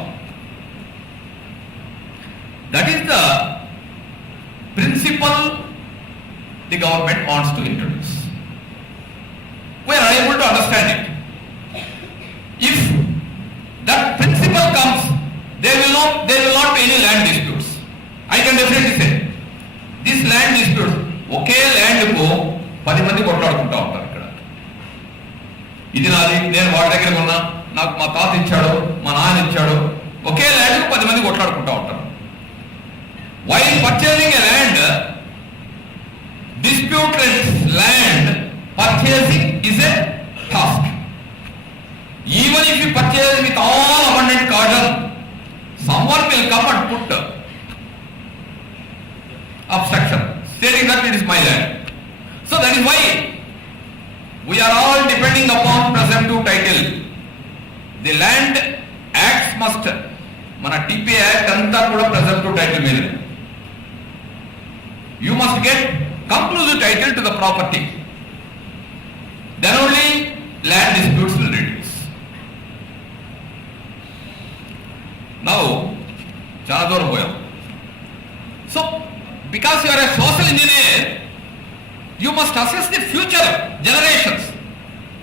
That is the principle the government wants to introduce. We are unable to understand it. If that principle comes, there will not be any land disputes. I can definitely say this land dispute, okay land కు 10 మంది కొట్లాడుకుంటా ఉంటారు. ఇక్కడ ఇది నాది, నేను వాడి దగ్గర ఉన్నా, నాకు మా తాత ఇచ్చాడు, మా నాన్న ఇచ్చాడు, ఒకే ల్యాండ్ కు 10 మంది కొట్లాడుకుంటా ఉంటారు. While purchasing a land, disputed land purchasing is a task. Even if you purchase with all abundant cotton, someone will come and put obstruction, stating that it is my land. So that is why we are all depending upon presumptive title. The land acts must, మన TP Act అంతా కూడా presumptive title మీద. You must get conclusive title to the property. Then only land disputes will reduce. Now, చాలా దూరం పోయాం. So, because you are a social engineer, you must assess the future generations.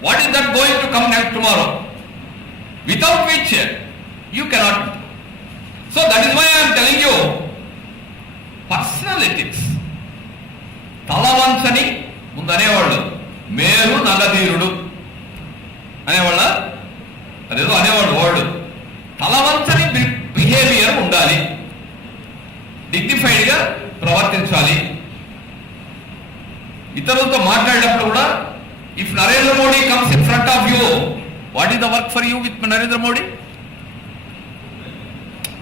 What is that going to come next tomorrow? Without which you cannot. So that is why I am telling you, personal ethics. తలవంచని ముందు అనేవాళ్ళు మేరు నగధీరుడు అనేవాళ్ళ, అదేదో అనేవాడు వాళ్ళు. తలవంచని behaviour ఉండాలి, డిగ్నిఫైడ్గా ప్రవర్తించాలి. ఇతరులతో మాట్లాడేటప్పుడు కూడా, if Narendra Modi comes in front of you, what is the work for you with Narendra Modi?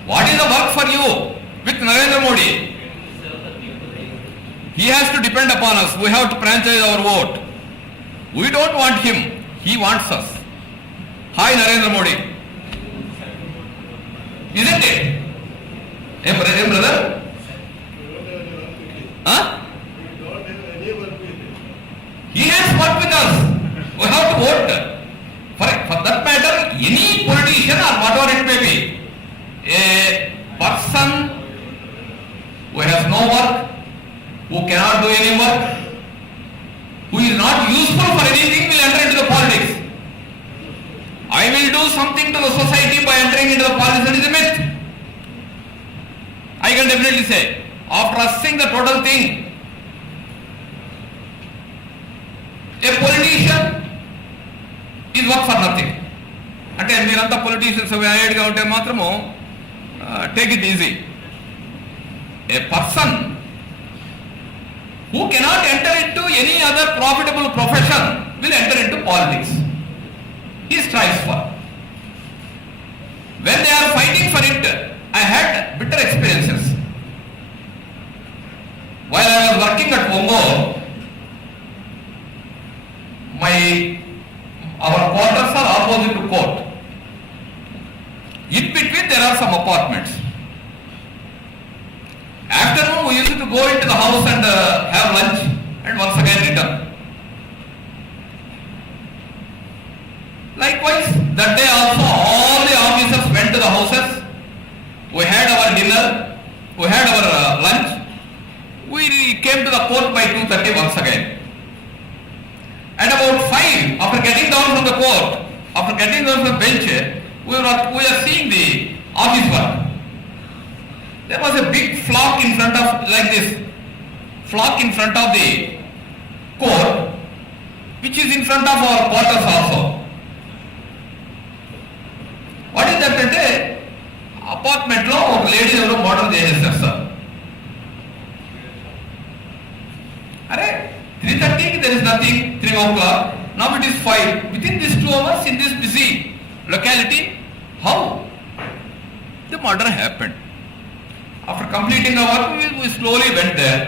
What is the work for you with Narendra Modi? He has to depend upon us. We have to franchise our vote. We don't want him. He wants us. Hi Narendra Modi. Isn't it? Hey brother? Huh? He has worked with us. We have to vote. For that matter, any politician or whatever it may be, a person who has no work, who cannot do any work, who is not useful for anything, will enter into the politics. I will do something to the society by entering into the politics. That is a myth. I can definitely say, after assessing the total thing, a politician is work for nothing. అంటే మీరంతా politicians అయ్యేడుగా ఉంటే మాత్రము take it easy. A person who cannot enter into any other profitable profession will enter into politics. He strives for. When they are fighting for it, I had bitter experiences. While I was working at Ll.B, our quarters are opposite to court. In between there are some apartments. Afternoon we used to go into the house and have lunch and once again return. Likewise, that day also all the officers went to the houses. We had our dinner, we had our lunch. We came to the court by 2:30 once again. At about 5, after getting down from the court, after getting down from the bench, we are seeing the office work. There was a big flock in front of, like this, flock in front of the court, which is in front of our quarters also. What is that? Ante apartment lo oka lady evaro murder chesaru sir. Are 3:30 there is nothing, 3 o'clock, now it is 5. Within these 2 hours in this busy locality, how the murder happened? After completing our work, we slowly went there.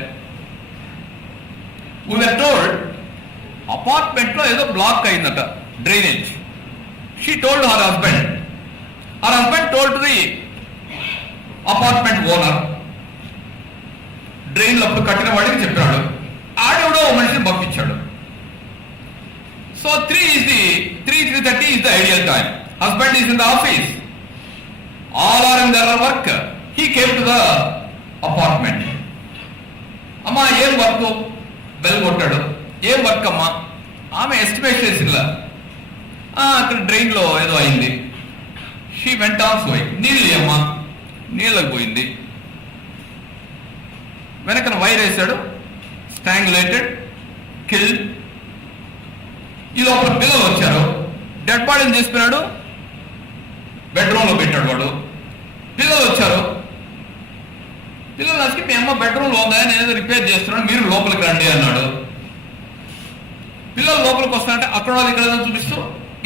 We were told apartment lo edo block ayindata, drainage. She told her husband. Her husband told to the apartment owner. Drain lo kattina vadiki cheppadu. ఆడెవడో మనిషిని పంపించాడు. So 3:30 is the ideal time. Husband is in the office. All are in their work. He came to the apartment. అమ్మా ఏం work? Bell కొట్టాడు. ఏం work అమ్మా? ఆమె estimate చేసిలా, అక్కడ డ్రైన్లో ఏదో అయింది. షీ వెంట ఆన్ గోయింగ్. నీళ్ళు అమ్మా, నీళ్ళకి పోయింది. వెనకన వైర్ వేశాడు, స్ట్రాంగులేటెడ్, కిల్డ్. ఈ లోపల పిల్లలు వచ్చారు, డెడ్ బాడీని తీసుకున్నాడు, బెడ్రూమ్లో పెట్టాడు వాడు. పిల్లలు వచ్చారు, పిల్లలు వచ్చి మీ అమ్మ బెడ్రూమ్లో ఉందా, నేనేదో రిపేర్ చేస్తున్నాను, మీరు లోపలికి రండి అన్నాడు. పిల్లలు లోపలికి వస్తారంటే అక్కడ వాళ్ళు ఇక్కడ చూపిస్తూ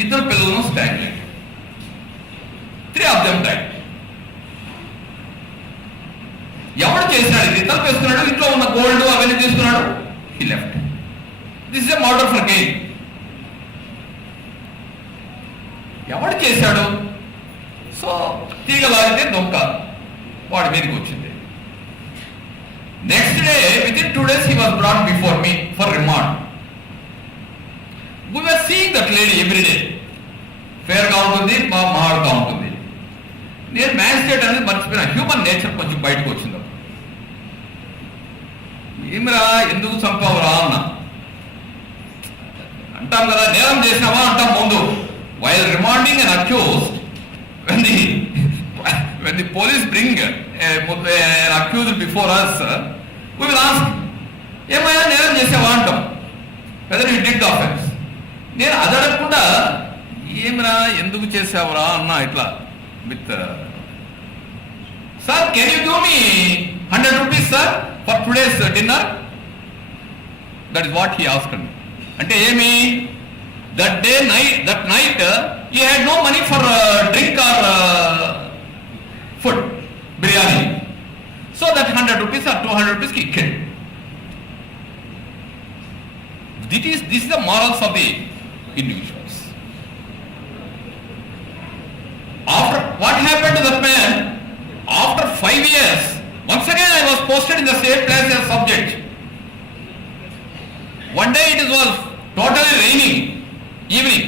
2 పిల్లలను స్ట్రాంగులేటెడ్. 3 of them died. ఎవడు చేసినాడు ఇది? తలపేస్తున్నాడు, ఇంట్లో ఉన్న గోల్డ్ అవన్నీ తీసుకున్నాడు, he left. This is a murder for gain. ఎవడు చేశాడు? సో తీగ లాగితే దొంగ వాడి మీదకి వచ్చింది. Next day within 2 days he was brought before me for remand. We were seeing that lady every day. ఫేర్గా ఉంటుంది, మాడుగా ఉంటుంది. నేను మ్యాజిస్ట్రేట్ అనేది మర్చిపోయినా, హ్యూమన్ నేచర్ కొంచెం బయటకు వచ్చింది. ఏమిరా ఎందుకు చంపావురా అన్నా. అంటాం కదా, నేరం చేసినావా అంటాం ముందు. While remanding and accused, when the police bring an accused before us, we will ask, ఏమైనా నేరం చేసావా అంటాం, whether you did the offense. నేను అది అడగకుండా ఏమిరా ఎందుకు చేసావురా అన్నా ఇట్లా with, sir can you give me 100 rupees sir for today's dinner. That is what he asked me. అంటే ఏమి, that night he had no money for drink or food, biryani. So that 100 rupees or 200 rupees he killed. This is the morals of the individuals. After what happened to that man? After 5 years, once again I was posted in the same place as subject. One day it was totally raining, evening.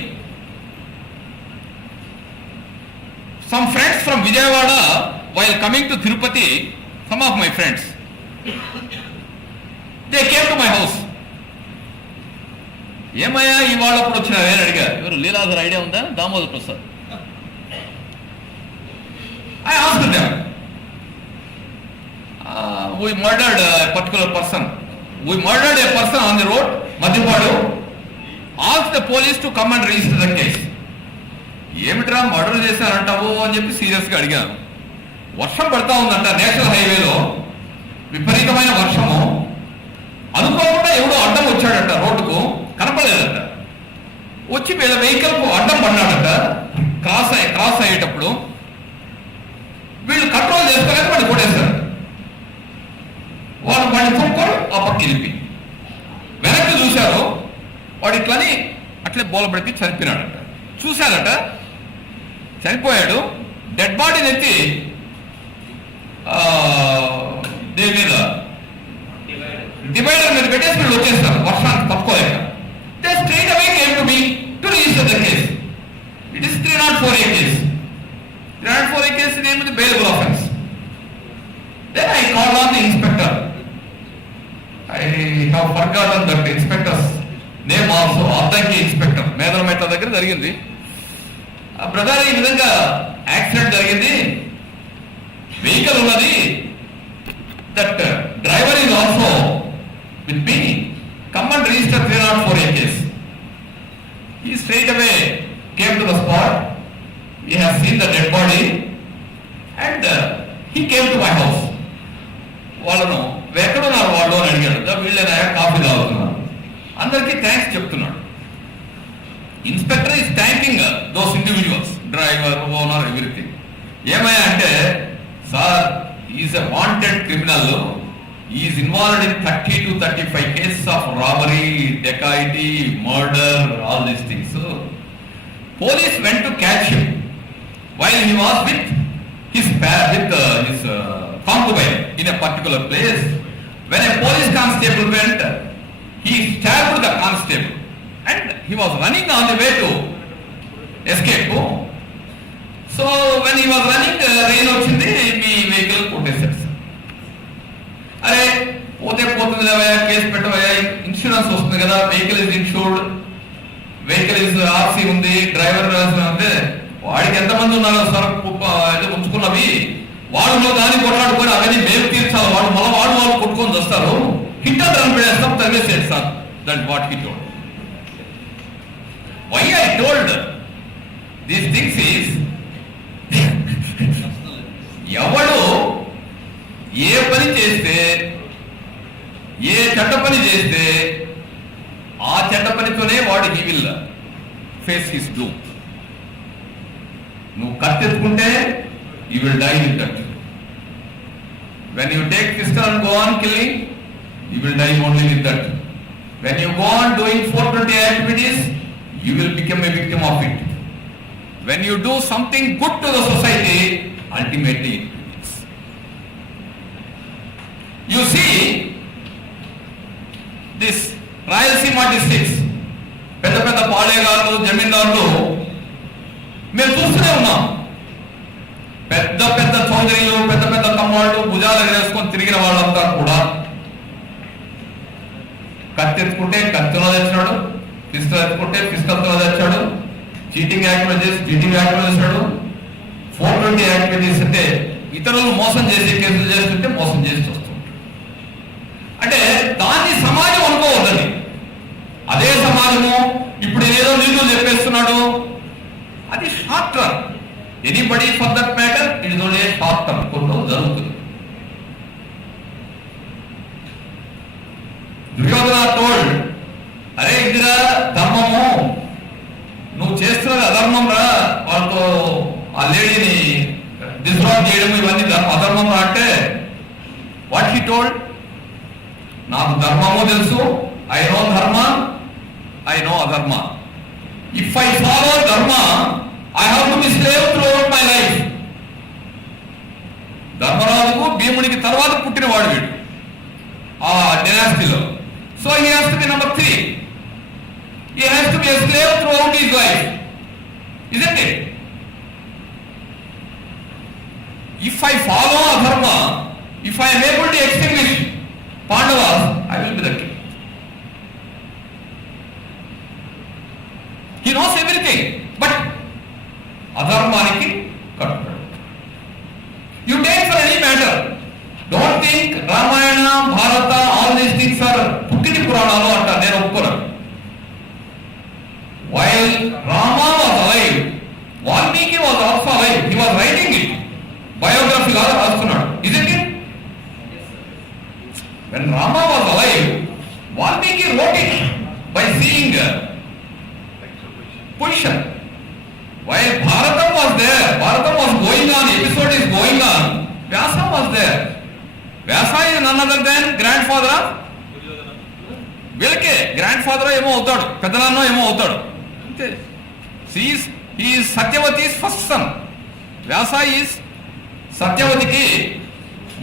Some friends from Vijayawada, while coming to Tirupati, some of my friends, they came to my house. ఏమయ్యా ఇవాళ అప్పుడు వచ్చినావే అని అడిగారు. ఎవరు, Leeladhar idea ఉందా? Damodar Prasad. I asked them, we murdered a particular person. We murdered a person on the road, Madhupadu. Ask the police to come and register the case. ఏమిట్రా murder చేశారంటావు అని చెప్పి సీరియస్గా అడిగాను. వర్షం పడతా ఉందంట నేషనల్ హైవేలో, విపరీతమైన వర్షము. అనుకోకుండా ఎవడో అడ్డం వచ్చాడట, రోడ్డుకు కనపడలేదట. వచ్చి వీళ్ళ వెహికల్కు అడ్డం పడినాడట. క్రాస్ అయ్యేటప్పుడు వీళ్ళు కంట్రోల్ చేసుకోలేక వాడిని కొట్టేశారు. వాడిని తొక్కొని ఆ పక్క వెళ్ళి వెనక్కి చూశారు. వాడు ఇట్లని అట్లే బోలబడికి చనిపోయినాడట. చూశారట, చనిపోయాడు. డెడ్ బాడీని ఎత్తి దీని మీద డివైడర్ మీద పెట్టేసి వీళ్ళు వచ్చేస్తారు వర్షానికి తప్పుకోలేక. They straight away came to me to register the case. It is 304A case. 304A case name is bailable offence. Then I called on the inspector. I have forgotten that inspector's name also. Addanki inspector, Medarametla దగ్గర జరిగింది. Brother ఈ విధంగా accident జరిగింది, vehicle ఉన్నది, that driver is also with me, come and register 304A case. He straight away came to the spot. He has seen the dead body and he came to my house. వాళ్ళను ఎక్కడున్నారు వాళ్ళు అని అడిగాడు. వీళ్ళైనా coffee తాగుతున్నారు. అందరికీ thanks చెప్తున్నాడు. Inspector is thanking those individuals, driver, owner, everything. ఏమయ్యా అంటే, sir is a wanted criminal. Is involved in 30 to 35 cases of robbery, dacoity, murder, all these things. Police went to catch him while he was with his concubine in a particular place. When a police constable went, he stabbed the constable and he was running on the way to escape. So when he was running, rain వచ్చింది, మీ vehicle కొట్టేశారు. అరే పోతే పోతుంది లేవయ్యా, case పెట్టవయ్యా, insurance వస్తుంది కదా, vehicle is insured, vehicle is RC ఉంది, driver అంటే వాడికి ఎంతమంది ఉన్నారు సార్ ఉంచుకున్నవి, వాళ్ళు దాన్ని కొట్లాడుకొని అవన్నీ మేము తీర్చాలి, వాళ్ళు కొట్టుకొని వస్తారు, హిట్ అండ్ రన్ పెడేస్తాం, తరివేసేది sir. That what he told. Why I told these things is, ఎవడు ఏ పని చేస్తే, ఏ చెడ్డ పని చేస్తే ఆ చెడ్డ పనితోనే వాడు హీ విల్ ఫేస్ హిస్ డూమ్. నువ్వు కత్తెత్తుకుంటే you will die with that. When you take pistol and go on killing, you will die only with that. When you go on doing 420 activities, you will become a victim of it. When you do something good to the society, ultimately it wins. You see, this Rayalaseema districts, పెద్ద పెద్ద పాళేగాళ్ళు, జమీందారులు మేము చూస్తూనే ఉన్నాం. పెద్ద పెద్ద పెద్ద చౌదరీలు, పెద్ద పెద్ద తమ్ముళ్ళు భుజాలు వేసుకొని తిరిగిన వాళ్ళంతా కూడా కత్తి ఎత్తుకుంటే కత్తిలో తెచ్చాడు, పిస్టల్ ఎత్తుకుంటే పిస్టల్తో తెచ్చాడు, చీటింగ్ యాక్టివిటీస్ చీటింగ్ యాక్టివిటీస్ చేశాడు, 420 యాక్టివిటీస్ అంటే ఇతరులను మోసం చేసే కేసులు చేస్తుంటే మోసం చేసి వస్తుంటాడు. అంటే దాన్ని సమాజం అనుకోవద్దని, అదే సమాజము ఇప్పుడు ఏదో నిన్ను చెప్పేస్తున్నాడు, అది short term. Anybody for that matter it is only short term, కొన్ని జరుగుతుంది. దుర్యోధన టోల్డ్, అరే ఇదిరా ధర్మము, నువ్వు చేస్తున్నది అధర్మం రా, వాళ్ళతో ఆ లేడీని డిస్ట్రాక్ట్ చేయడం ఇవన్నీ అధర్మం రా అంటే, వాట్ హీ టోల్డ్, నాకు ధర్మము తెలుసు, I know dharma, I know adharma. If I follow dharma I have to be slave throughout my life. ధర్మరాజుకు భీమునికి తర్వాత పుట్టినవాడు వీడు ఆ డైనాసిటీలో. So he has to be number 3. He has to be a slave throughout his life, isn't it? If I follow adharma, if I am able to extinguish Pandavas, I will be the king. He knows everything, but adharmaniki kattu. You take for any matter. Don't think Ramayana, Bharata, all these things are puttini Puranalu anta nenu oppunu. While Rama was alive, Valmiki was also alive. He was writing it. Biography laga రాస్తున్నాడు, isn't it? When Rama was alive, Valmiki wrote it by seeing position. While Bharatam was there, Bharatam was going on, episode is going on, Vyasa was there. Vyasa is none other than grandfather of వీళ్ళకే grand father ఏమో అవుతాడు, పెద్దనాన్నో ఏమో అవుతాడు అంతే. He is Satyavati's first son. Vyasa is సత్యవతికి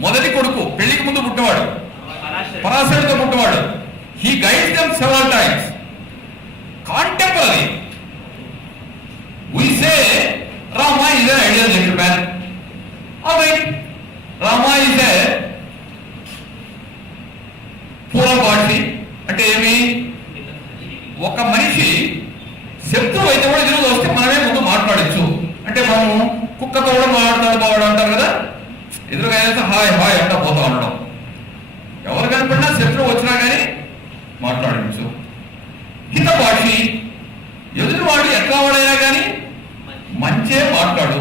మొదటి కొడుకు, పెళ్లికి ముందు పుట్టినవాడు, పరాశరుడితో పుట్టినవాడు. He guides them several times. Contemporary we say Rama is an ideal gentleman. All right, Rama is a poor body. అంటే ఏమి, ఒక మనిషి శత్రువు అయితే కూడా ఎదురు వస్తే మనమే ముందు మాట్లాడచ్చు. అంటే మనము కుక్కతో కూడా మాట్లాడతాడు బావాడు అంటారు కదా, ఎదురుగా అయితే హాయ్ హాయ్ అంటా పోతా ఉండడం. ఎవరు కనిపడినా శత్రువు వచ్చినా కానీ మాట్లాడచ్చు. హితభాషి, ఎదురువాడు ఎట్లా వాడైనా కానీ మంచే మాట్లాడు.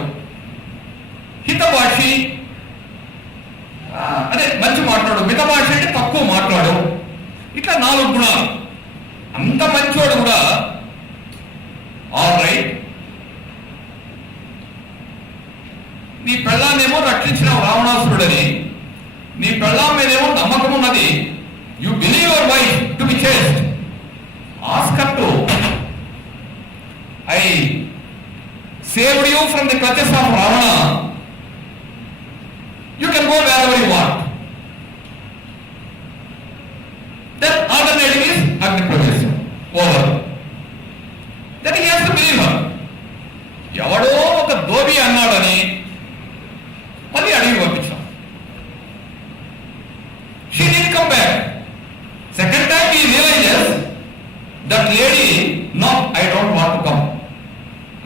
హితభాషి అదే మంచి మాట్లాడు. మితభాషి అంటే తక్కువ మాట్లాడు. ఇట్లా 4 గుణాలు. అంత మంచోడు కూడా ఆల్ రైట్, నీ పెళ్ళాన్నేమో రక్షించిన రావణాసురుడని, నీ పెళ్ళాం మీదేమో నమ్మకం ఉన్నది, you believe your wife to be chaste, ask her to, I saved you from the clutches of Ravana, you can go wherever you want. Then alternative is అగ్ని ప్రవేశం, over. That he has to believe her. ఎవడో ఒక దోబి అన్నాడని మళ్ళీ అడిగి పంపించాం. She didn't come back. Second time he realizes that lady, no, I don't want to come.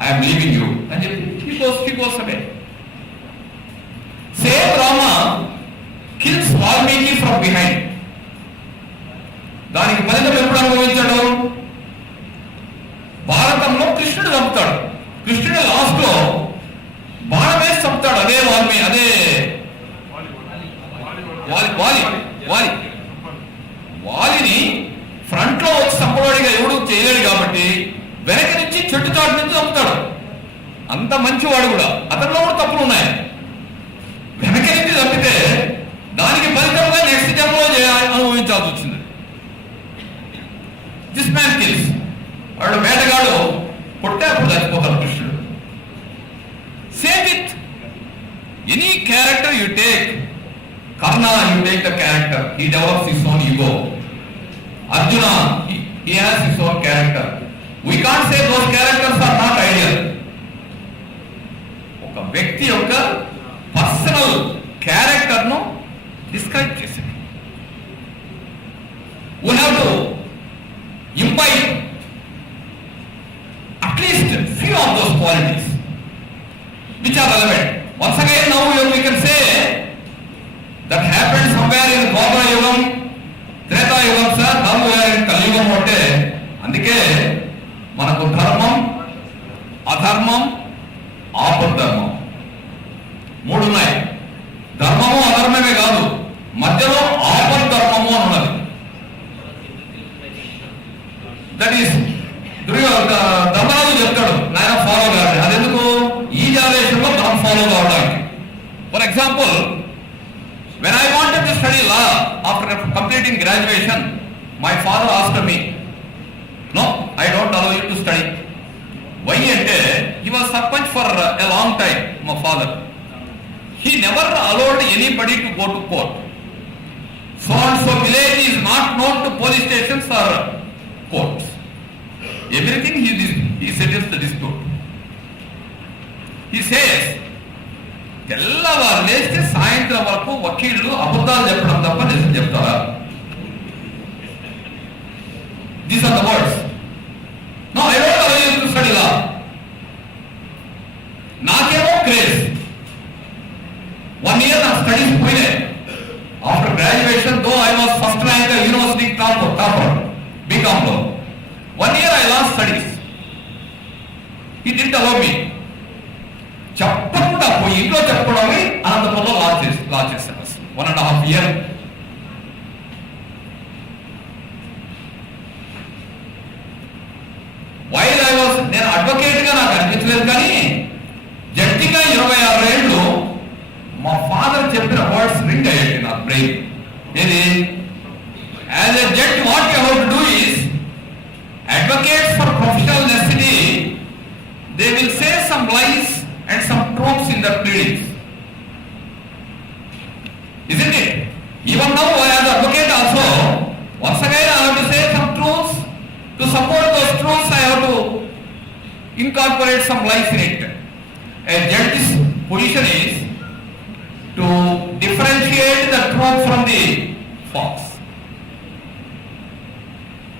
I am leaving you. And he goes away. Same Rama kills Valmiki from behind. దానికి ఫలితం ఎప్పుడు అనుభవించాడు? భారతంలో కృష్ణుడు చంపుతాడు. కృష్ణుడు లాస్ట్ లో బాణం వేసి చంపుతాడు. అదే అదే వాలిని ఫ్రంట్ లో వచ్చి చంపవాడిగా ఎవడు చేయలేడు కాబట్టి వెనక నుంచి చెట్టు చాటు నుంచి చంపుతాడు. అంత మంచివాడు కూడా, అతనిలో కూడా తప్పులు ఉన్నాయి. వెనక నుంచి చంపితే దానికి ఫలితంగా నెక్స్ట్ జన్మలో అనుభవించాల్సి వచ్చింది. This man kills. వాడు వేటగాడు కొట్టే అప్పుడు చచ్చిపోతాడు కృష్ణుడు. Same with any character you take. Karna, you take the character, he develops his own ego. Arjuna, he has his own character. We can't say those characters are not ideal. ఒక వ్యక్తి యొక్క professional క్యారెక్టర్ను describe చేసింది. We have to imbibe at least few of those qualities which are relevant. Once again, now we can say that happened somewhere in Dwapara Yugam, Treta Yugam, sir. Now we are in Kali Yugam. What? అందుకే మనకు ధర్మం, అధర్మం, ఆపద్ధర్మం మూడు ఉన్నాయి. ధర్మము అధర్మమే కాదు, మధ్యలో ఆపద్ధర్మము అని ఉన్నది. దట్ ఈస్ ధర్మరాజు చెప్తాడు, నాయన ఫాలో కావాలి. అదెందుకు? ఈ జనరేషన్ లో మనం ఫాలో కావడానికి. For example, when I wanted to study law after completing graduation, my father asked me, no, I don't allow you to study. Why? Ante he was sarpanch for a long time, my father. He never allowed anybody to go to court. So and so village is not known to police stations or courts. Everything he settles the dispute. He says, తెల్లవారు లేస్తే సాయంత్రం వరకు వకీళ్ళు అబద్ధాలు చెప్పడం తప్ప నిజం చెప్తారా? These are the words. No, I don't allow you to study law. నాకేమో క్రేజ్. 1 year నా స్టడీస్ పోయినాయి. After graduation, though I was first rank university topper, BCom లో, 1 year I lost studies. He didn't allow me. చెప్పకుండా పోయి ఇంట్లో చెప్పడమే అనంతపురంలో లా చేశాను 1.5 years. వైల్ ఐ వాజ్, నేను అడ్వకేట్ గా నాకు అనిపించలేదు, కానీ జడ్జిగా 26 ఏళ్ళు మా ఫాదర్ చెప్పిన వర్డ్స్ రింగ్ అయ్యాయి నా బ్రెయిన్. ఏది? As a judge what you have to do is, advocates for professional necessity they will say some lies and some truths in their pleadings. Isn't it? Even now as an advocate also, once again I have to say some truths. To support those truths I have to incorporate some lies in it. A judge's position is to differentiate the truth from the false.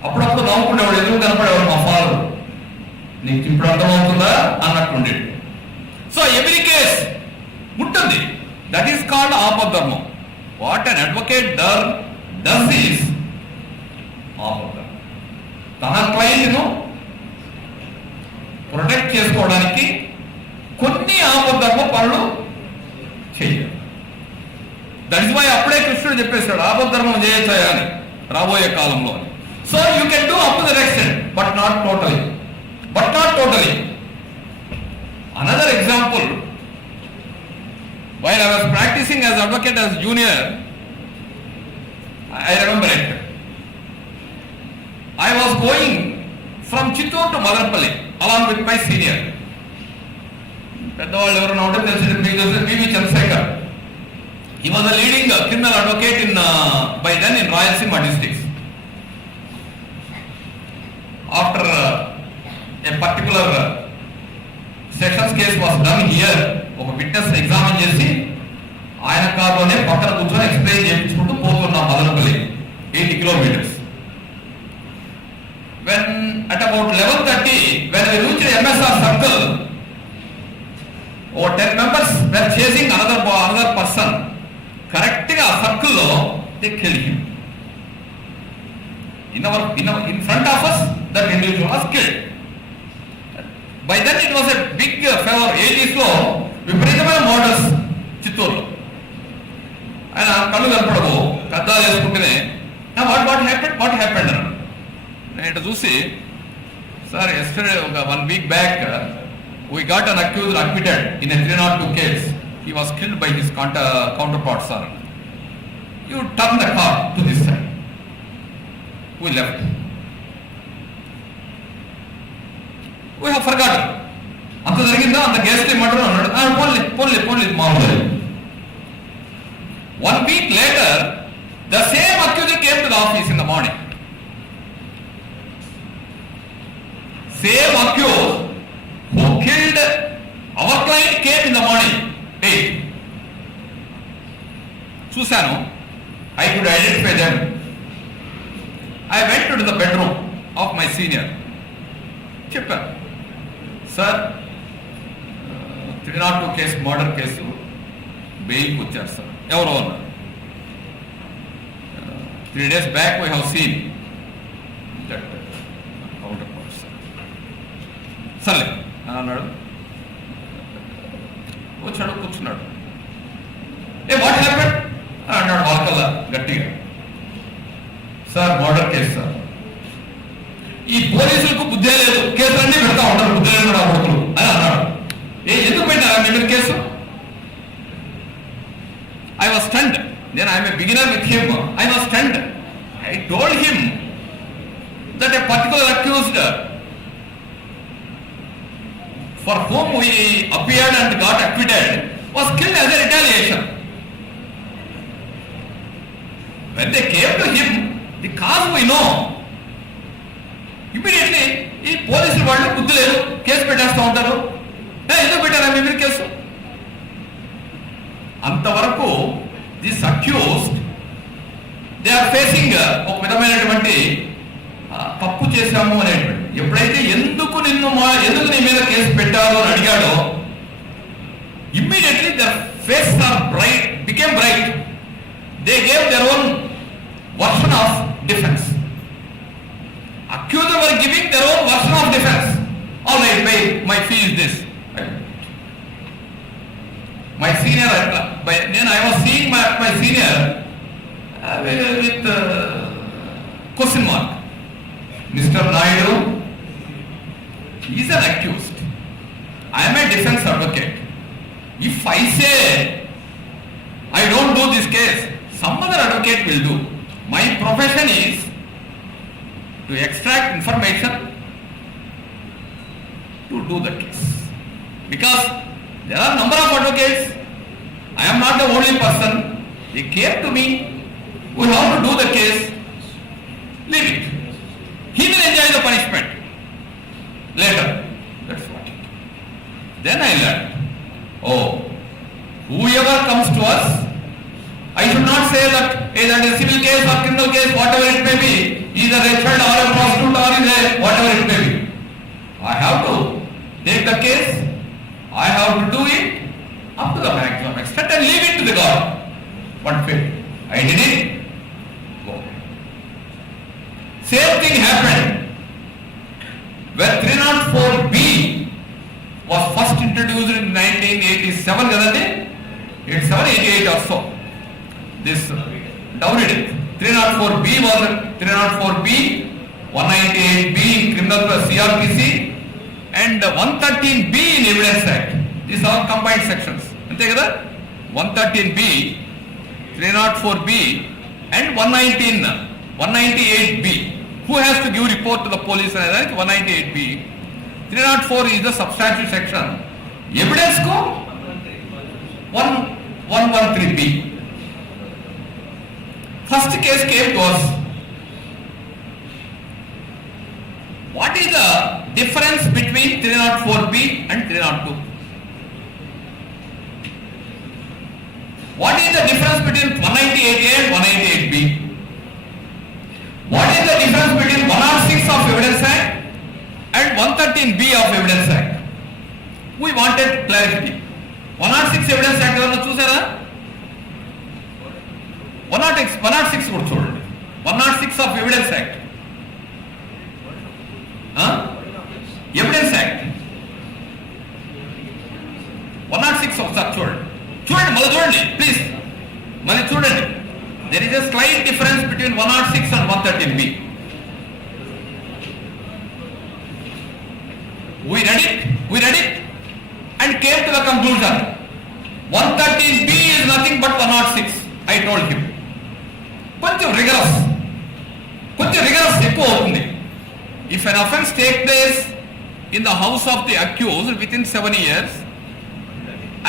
అప్పుడప్పుడు నవ్వుకుండేవాడు, ఎదురు కనపడేవాడు మా father. నీకు ఇప్పుడు అర్థమవుతుందా అన్నట్టుండేది. So every case ఉంటుంది. That is called ఆపద్ధర్మం. What an advocate does is ఆపద్ధర్మం. తన క్లయింట్ను protect చేసుకోవడానికి కొన్ని ఆపద్ధర్మ పనులు చేయాలి. దట్ ఇస్ వై అప్పుడే కృష్ణుడు చెప్పేశాడు, ఆపద్ధర్మం చేయొచ్చాయా అని రాబోయే కాలంలో. So you can do up to the extent, but not totally. Another example, while I was practicing as advocate as junior, I remember it. I was going from Chittoor to Madanpalli along with my senior. పెద్దవాళ్ళు ఎవరైనా ఉంటే తెలిసి B.V. Chandrasekhar. He was a leading criminal advocate in by then in Rayalaseema districts. After a particular sessions case was done here, ఒక witness examine చేసి ఆయన కారులోనే పక్కన కూర్చొని ఎక్స్ప్లెయిన్ చేయించుకుంటూ పోతున్నాం Madanapalle 80 kilometers. When at about 11:30 when we reached MSR circle, over 10 members were chasing another person. Correct గా circle లో they killed him. In front of us that individual was killed. By then it was a big favor. 80s లో విపరీతమైన models చిత్తూరులో. ఆయన కళ్ళు కనపడవు, కద్దాలు వేసుకుంటేనే what happened అన్నాడు. నేను ఇటు చూసి, సార్ ఎస్టర్డే ఒక 1 week back we got an accused acquitted in a 302 case. He was killed by his counterpart, sir. You turn the car to this side. We left. We have forgotten. అంత జరిగిందా, అంత Gasly murder అన్నాడు. పోన్లే మామూలు. 1 week later, the same accused came to the office in the morning. Same accused who killed our client came in the morning. Hey, చూశాను. I could identify them. I went to the bedroom of my senior. చెప్పాను, sir 302 case murder case బెయిల్కి వచ్చారు sir. ఎవరో అన్నారు. 3 days back we have seen that counterpart sir. సర్లే అని అన్నాడు. వచ్చాడు, కూర్చున్నాడు. వాట్ హ్యాపెండ్ అని అన్నాడు వాళ్ళకల్లా గట్టిగా. Sir murder case sir. ఈ పోలీసులకు బుద్ధే లేదు, కేసులన్నీ పెడతా ఉంటారు, బుద్ధి లేదు కూడా కొడుకులు అని అన్నాడు. ఎందుకు పెట్టారా మీ మీద case? I was stunned. Then I am a beginner with him. I was stunned. I told him that a particular accused for whom we appeared and got acquitted was killed as a retaliation. When they came to him, the cause we know. Immediately, ఈ పోలీసులు వాళ్ళు బుద్ధి లేదు, case పెట్టేస్తూ ఉంటారు. ఎందుకు పెట్టారా మీ మీద కేసు? అంతవరకు this accused they are facing ఒక విధమైనటువంటి తప్పు చేశాము అనేటువంటి. ఎప్పుడైతే ఎందుకు నీ మీద కేసు పెట్టారో అని అడిగాడో, immediately their face are bright, became bright. They gave their own version of defence. Accused were giving their own version of defense. All right, my fee is this. My senior, then I was seeing my senior with question mark. Mr. Naidu, he is an accused. I am a defense advocate. If I say I don't do this case, some other advocate will do. My profession is to extract information to do the case. Because there are number of advocates. I am not the only person. They came to me. We have to do the case. Leave it. He will enjoy the punishment later. That's what. Then I learned. Oh, whoever comes to us, I should not say that that is a civil case or criminal case, whatever it may be, either a child or a prostitute or is a whatever it may be. I have to take the case. I have to do it up to the maximum extent and leave it to the God. What fate? I did it. Go. Same thing happened when 304B was first introduced in 1987, kadandi? 87, 88 or so. This dowry death. 304B was 304B, 198B in criminal CRPC, and 113B in Evidence Act. These are combined sections. Ante kada? 113B, 304B, and 198B. Who has to give report to the police? 198B. 304 is the substantive section. Evidence ko 113B. First case came to us. What is the difference between 304B and 302? What is the difference between 198A and 198B? What is the difference between 106 of Evidence Act and 113B of Evidence Act? We wanted clarity. 106 Evidence Act ఎవరన్నా చూసారా? 106 కూడా చూడండి. 106 of evidence act. Evidence act 106 ఒకసారి చూడండి. మళ్ళీ చూడండి please, మళ్ళీ చూడండి. There is a slight difference between 106 and 113B. We read it and came to the conclusion 113B is nothing but 106. I told him. కొంచెం రిగరస్ ఎక్కువ అవుతుంది. If an offense takes place in the house of the accused within 7 years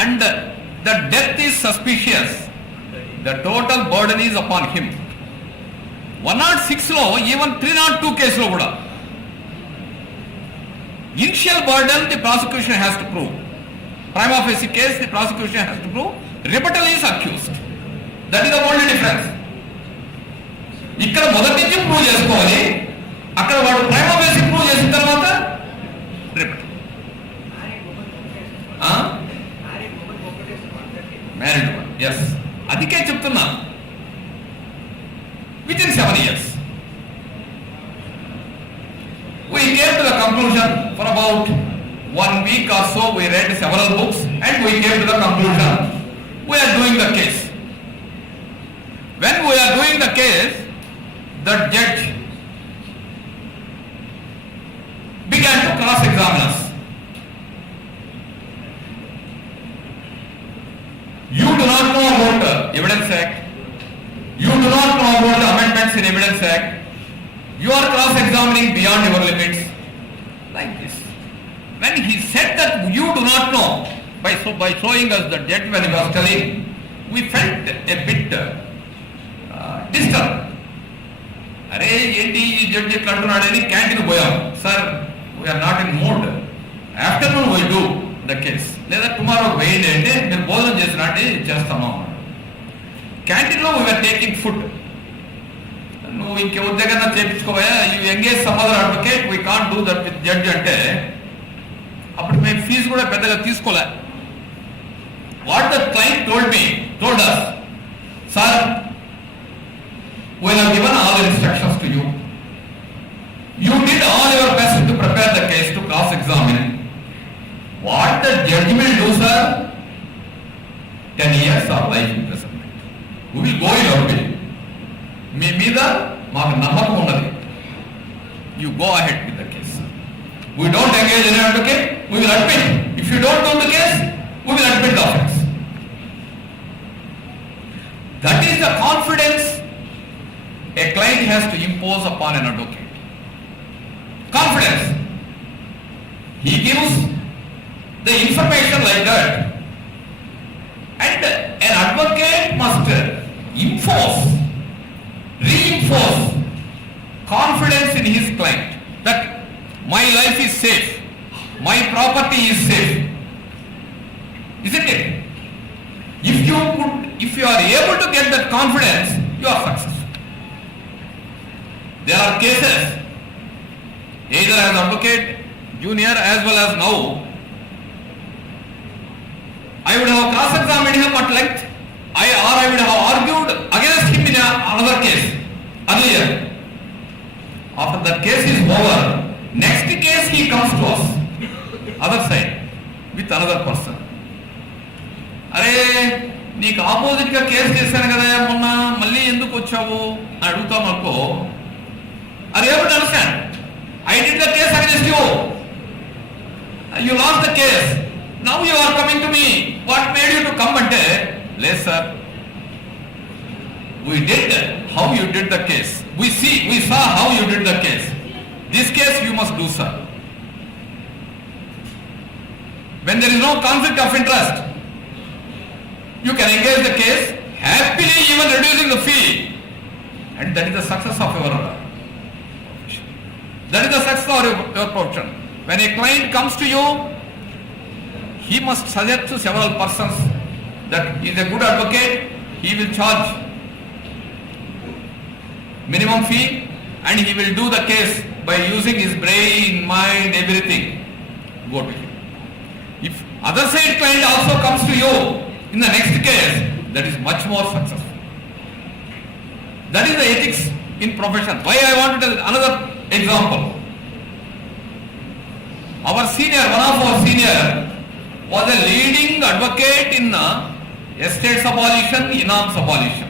and the death is suspicious, the total burden is upon him. 106 లో even 302 కేసులో కూడా initial burden the prosecution has to prove. Prima facie case the prosecution has to prove. Rebuttal is accused. That is the only difference. ఇక్కడ మొదటి నుంచి prove చేసుకోవాలి, అక్కడ వాడు prima facie prove చేసిన తర్వాత రిపీట్. మ్యారీడ్ వన్, ఎస్, అదికే చెప్తున్నా. With in 7 years we came to the conclusion. For about 1 week or so we read several books and we came to the conclusion we are doing the case. When we are doing the case, the judge began to cross-examine us. You do not know about the Evidence Act. You do not know about the amendments in Evidence Act. You are cross-examining beyond your limits. Like this. When he said that you do not know, by showing us the judge when he was telling, we felt a bit disturbed. అరే ఏంటి ఈ judge ఎట్లా అంటున్నాడని canteen పోయాం. Sir, we are not in mood, afternoon why do the case, లేదా tomorrow wait అంటే మీరు భోజనం చేసినట్టు చేస్తాము. క్యాంటీన్లో వీఆర్ టేకింగ్ ఫుడ్. నువ్వు ఇంకెవరి దగ్గర చేయించుకోవా, you engage some other advocate, we can't do that with judge అంటే అప్పుడు మేము ఫీజు కూడా పెద్దగా తీసుకోలే. What the client told us, sir, we have given all the instructions to you. You did all your best to prepare the case to cross-examine. What the judge will do, sir? 10 years or life imprisonment. We will go in our way. మీ మీద మాకు నమ్మకం ఉన్నది. You go ahead with the case. We don't engage any advocate. We will admit. If you don't do the case, we will admit the offense. That is the confidence a client has to impose upon an advocate. Confidence. He gives the information like that, and an advocate must reinforce confidence in his client that my life is safe, my property is safe. Isn't it? If you are able to get that confidence, you are successful. There are cases, either as advocate, junior, as well as now, I would have cross-examined him at length, or I would have argued against him in another case earlier. After that case is over, next case he comes to us, other side, with another person. అరే, నీకు opposite గా case చేశాను కదా మొన్న, మళ్ళీ ఎందుకు వచ్చావు అని అడుగుతాం అనుకో. Are you able to understand? I did the case against you. You lost the case. Now you are coming to me. What made you to come and say, "Yes, sir. We did how you did the case. We saw how you did the case. This case you must do, sir." When there is no conflict of interest, you can engage the case happily, even reducing the fee, and that is the success of your profession. That is the success of your profession. When a client comes to you, he must suggest to several persons that he is a good advocate, he will charge minimum fee, and he will do the case by using his brain, mind, everything. Go to him. If other side client also comes to you in the next case, that is much more successful. That is the ethics in profession. Why I want to tell another example. Our senior, one of our senior, was a leading advocate in estates abolition, enams abolition.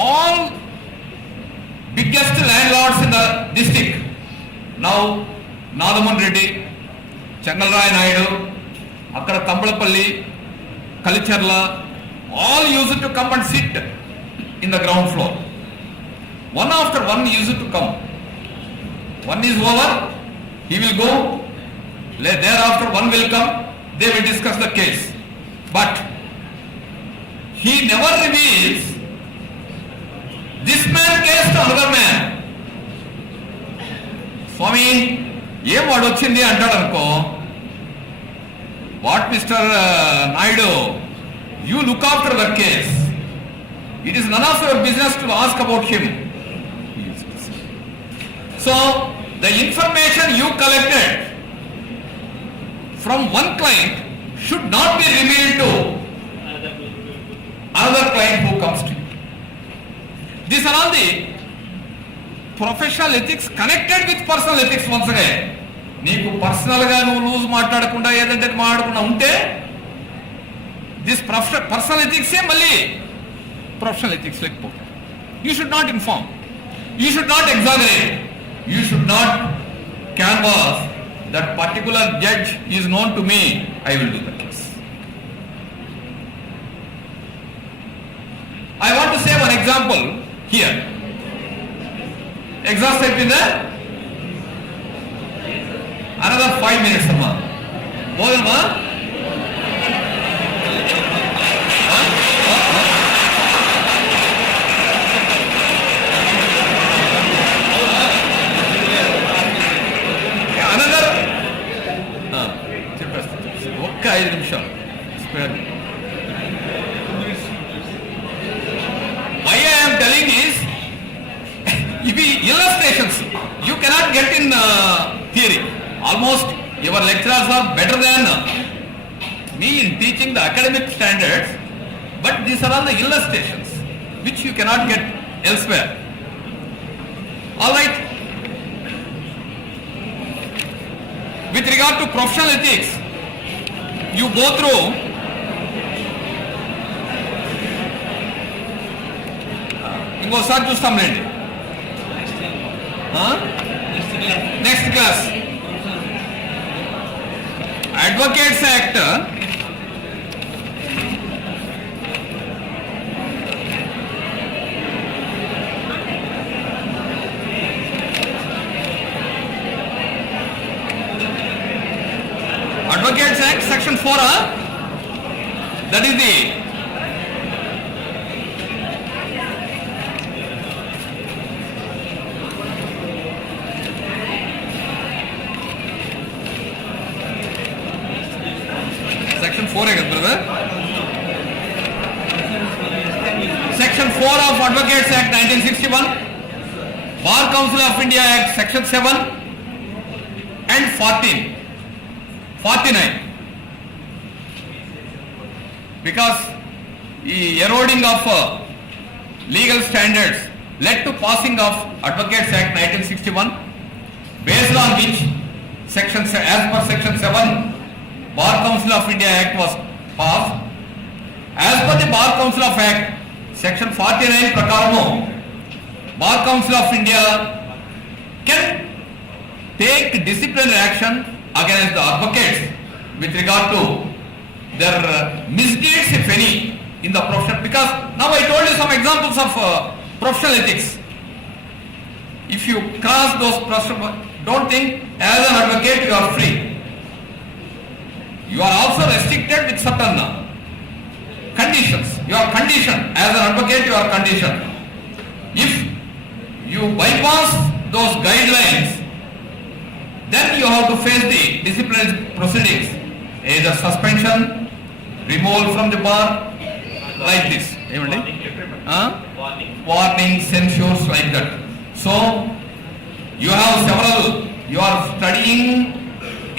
All biggest landlords in the district, now Nadaman Reddy, Changalrai Naidu, Akkada Tambalapalli, Kalicherla, all used to come and sit in the ground floor. One after one used to come. One is over, he will go, thereafter one will come, they will discuss the case. But he never reveals this man case to another man. Swami, ఏం వాడు వచ్చింది అంటాడు అనుకో. What mister Naidu, You look after the case. It is none of your business to ask about him. So, the information you collected from one client should not be revealed to another client who comes to you. These are all the professional ethics connected with personal ethics once again. నీకు personal గా నువ్వు loose మాట్లాడకుండా ఏదంటే మాట్లాడకుండా ఉంటే this personal ethics మళ్ళీ professional ethics లేకపోతే you should not inform, you should not exaggerate, you should not canvas that particular judge is known to me, I will do the case. I want to say one example here. Exhaust అయిపోయిందా? Another 5 minutes అమ్మా. పోదమ్మా? Another చెప్పేస్తా ఒక్క 5 నిమిషాలు square. Why I am telling is, if illustrations you cannot get in theory. Almost your lecturers are better than me in teaching the academic standards, but these are all the illustrations which you cannot get elsewhere. All right. With regard to professional ethics, you go through ఇంకోసారి చూస్తాం రండి. Next class advocates act Advocates Act section 4 that is the section 4 hai brother. Section 4 of Advocates Act 1961, Bar Council of India Act section 7 and 49, because the eroding of legal standards led to passing of Advocates Act 1961, based on which section as per section 7 Bar Council of India Act was passed. As per the Bar Council of Act section 49 prakaramu, Bar Council of India can take disciplinary action against the advocates with regard to their misdeeds, if any, in the profession. Because now I told you some examples of professional ethics. If you cross those professional, don't think as an advocate you are free. You are also restricted with certain conditions. You are conditioned. As an advocate you are conditioned. If you bypass those guidelines, then you have to face the disciplinary proceedings, either suspension, removal from the bar, like this. Warning, censures, like that. So you have several. You are studying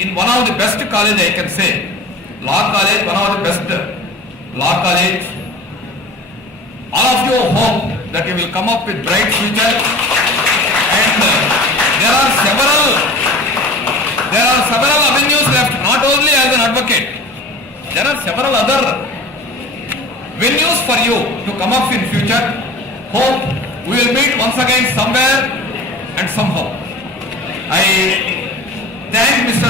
in one of the best college, I can say, law college, one of the best law college. All of you hope that you will come up with bright future, and there are several avenues left, not only as an advocate. There are several other venues for you to come up in future. Hope we will meet once again somewhere and somehow. I thank Mr.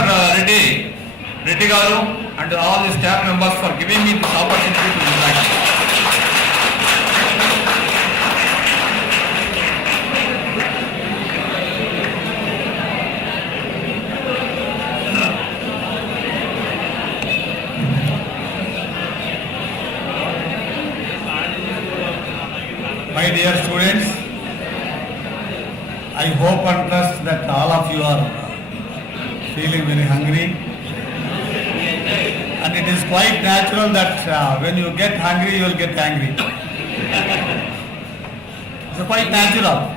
Reddy Garu and all the staff members for giving me this opportunity to interact. My dear students, I hope and trust that all of you are feeling very hungry And it is quite natural that when you get hungry, you will get angry. It's quite natural.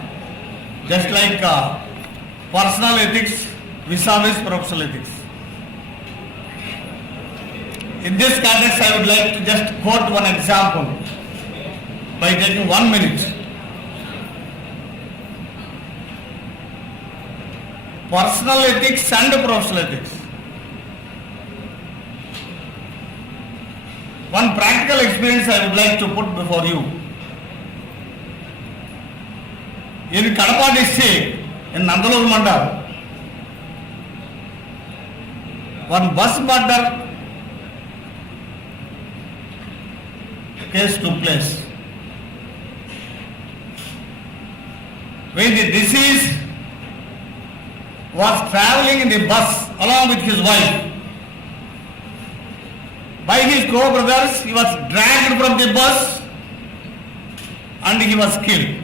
Just like personal ethics vis-a-vis professional ethics. In this context, I would like to just quote one example by taking 1 minute. Personal ethics and professional ethics. One practical experience I would like to put before you. In Kadapa district, in Nandalur Mandal, one bus murder case took place. When the deceased was traveling in the bus along with his wife, by his co-brothers, he was dragged from the bus and he was killed.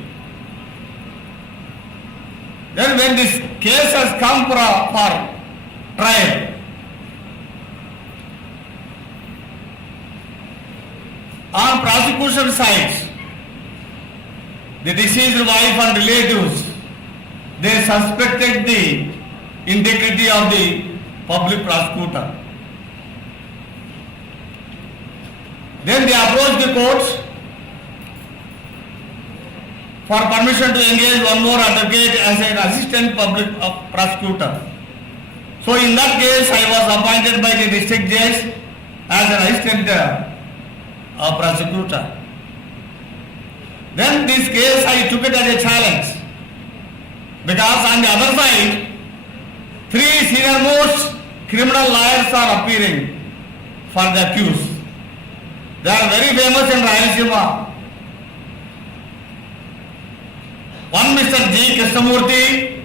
Then when this case has come for trial, on prosecution side, the deceased wife and relatives, they suspected the integrity of the public prosecutor. Then they approached the court for permission to engage one more advocate as an assistant public prosecutor. So in that case, I was appointed by the district judge as an assistant prosecutor. Then this case, I took it as a challenge, because on the other side, 3 senior-most criminal lawyers are appearing for the accused. They are very famous in Rayalaseema. One Mr. G. Krishnamurthy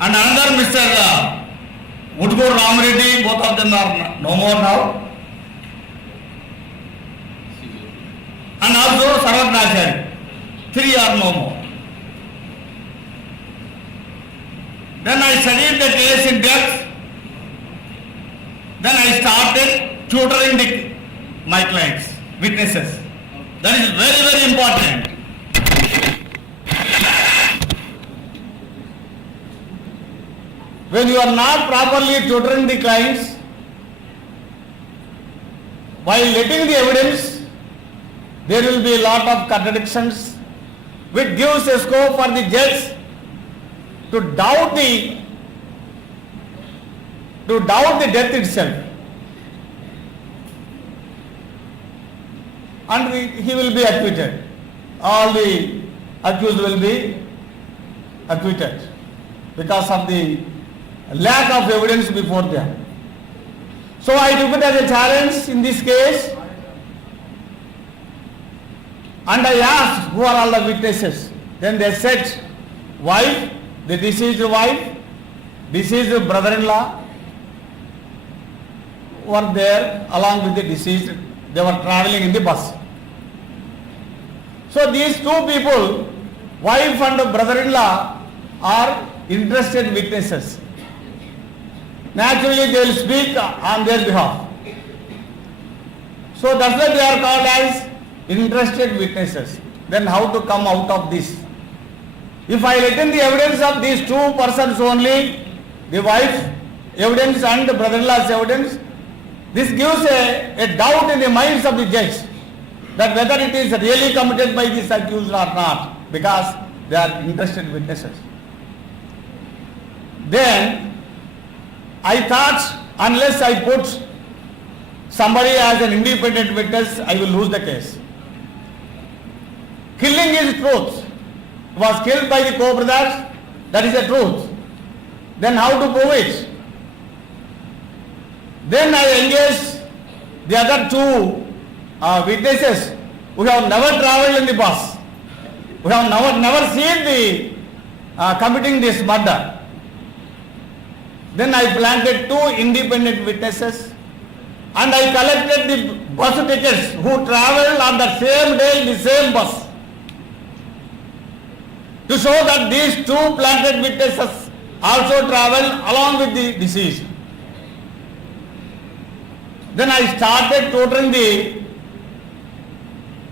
and another Mr. Udgur Ramreddy, both of them are no more now. And also Sarvatnachari, 3 are no more. Then I studied the case in depth. Then I started tutoring my clients, witnesses. That is very, very important. When you are not properly tutoring the clients, while letting the evidence, there will be a lot of contradictions, which gives a scope for the judge to doubt the death itself. And he will be acquitted. All the accused will be acquitted because of the lack of evidence before them. So I took it as a challenge in this case, and I asked who are all the witnesses. Then they said wife, the deceased wife, deceased brother-in-law were there along with the deceased. They were traveling in the bus. So these 2 people, wife and brother-in-law, are interested witnesses. Naturally, they will speak on their behalf. So that's why they are called as interested witnesses. Then how to come out of this? If I let in the evidence of these 2 persons only, the wife evidence and the brother-in-law's evidence, this gives a doubt in the minds of the judge that whether it is really committed by this accused or not, because they are interested witnesses. Then I thought, unless I put somebody as an independent witness, I will lose the case. Killing is truth. Was killed by the co-brothers, that is the truth. Then how to prove it? Then I engaged the other 2 witnesses who have never traveled in the bus, who have never seen the committing this murder. Then I planted 2 independent witnesses, and I collected the bus tickets who traveled on the same day in the same bus, to show that these 2 planted witnesses also traveled along with the deceased. Then I started tutoring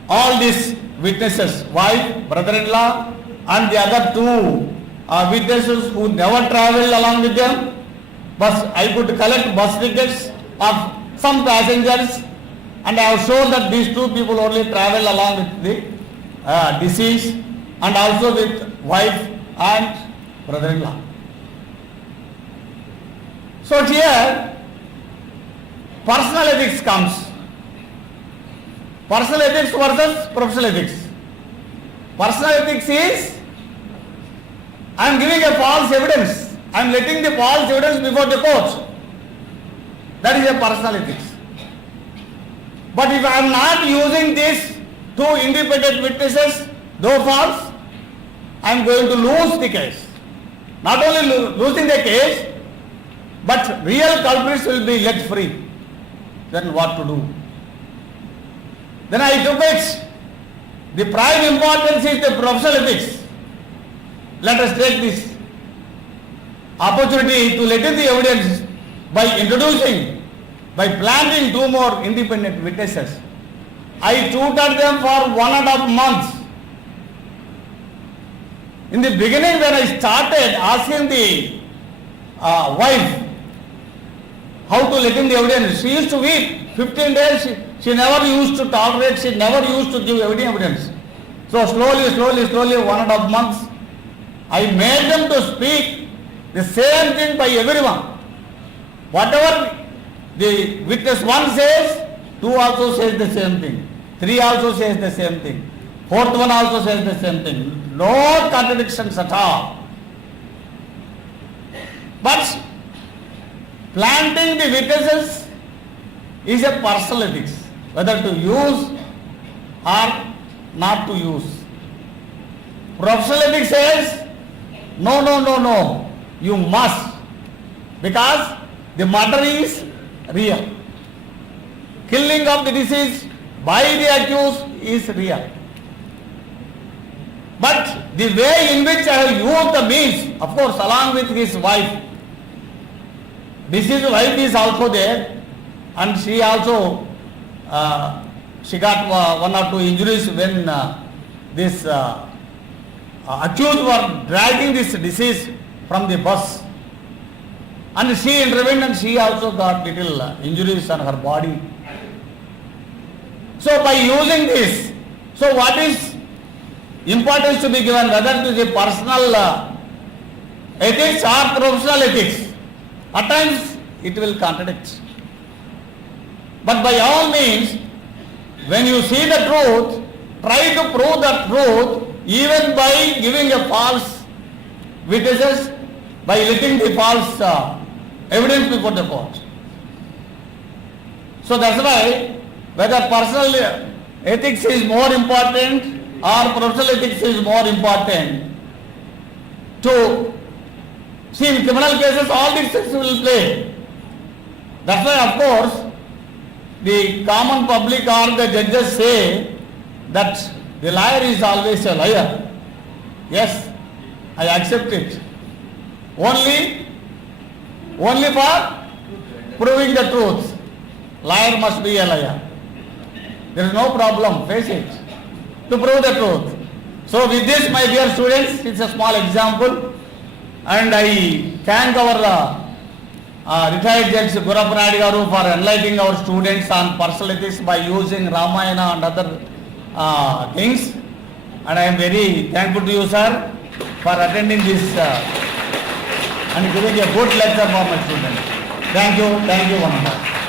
all these witnesses, wife, brother-in-law, and the other two witnesses who never traveled along with them. But I could collect bus tickets of some passengers, and I have shown that these two people only travel along with the deceased, and also with wife and brother-in-law. So here, personal ethics comes. Personal ethics versus professional ethics. Personal ethics is, I am giving a false evidence. I am letting the false evidence before the court. That is a personal ethics. But if I am not using these two independent witnesses, though false, I am going to lose the case. Not only losing the case, but real culprits will be let free. Then what to do? Then I took it. The prime importance is the professional ethics. Let us take this opportunity to let in the evidence by introducing, by planting two more independent witnesses. I tutored them for 1.5 months. In the beginning, when I started asking the wife how to let in the evidence, she used to weep. 15 days, she never used to tolerate, she never used to give any evidence. So slowly, 1.5 months, I made them to speak the same thing by everyone. Whatever the witness 1 says, 2 also says the same thing. 3 also says the same thing. 4th one also says the same thing. No contradictions at all. But planting the witnesses is a personal ethics, whether to use or not to use. Professional ethics says, no, you must, because the murder is real. Killing of the deceased by the accused is real. But the way in which I have used the means, of course, along with his wife, deceased wife is also there, and she also she got 1 or 2 injuries when this accused were dragging this deceased from the bus, and she intervened and she also got little injuries on her body. So by using this, so what is importance to be given, whether to the personal ethics or professional ethics? At times it will contradict. But by all means, when you see the truth, try to prove the truth even by giving a false witnesses, by letting the false evidence before the court. So that's why whether personal ethics is more important or professional ethics is more important, to see in criminal cases all these things will play. That's why, of course, the common public or the judges say that the liar is always a liar. Yes, I accept it. Only for proving the truth. Liar must be a liar. There is no problem, face it, to prove the truth. So with this, my dear students, it's a small example, and I thank our retired Judge Gurappa Naidu garu for enlightening our students on personal ethics by using Ramayana and other things. And I am very thankful to you, sir, for attending this and giving a good lecture for my students. Thank you, one and all.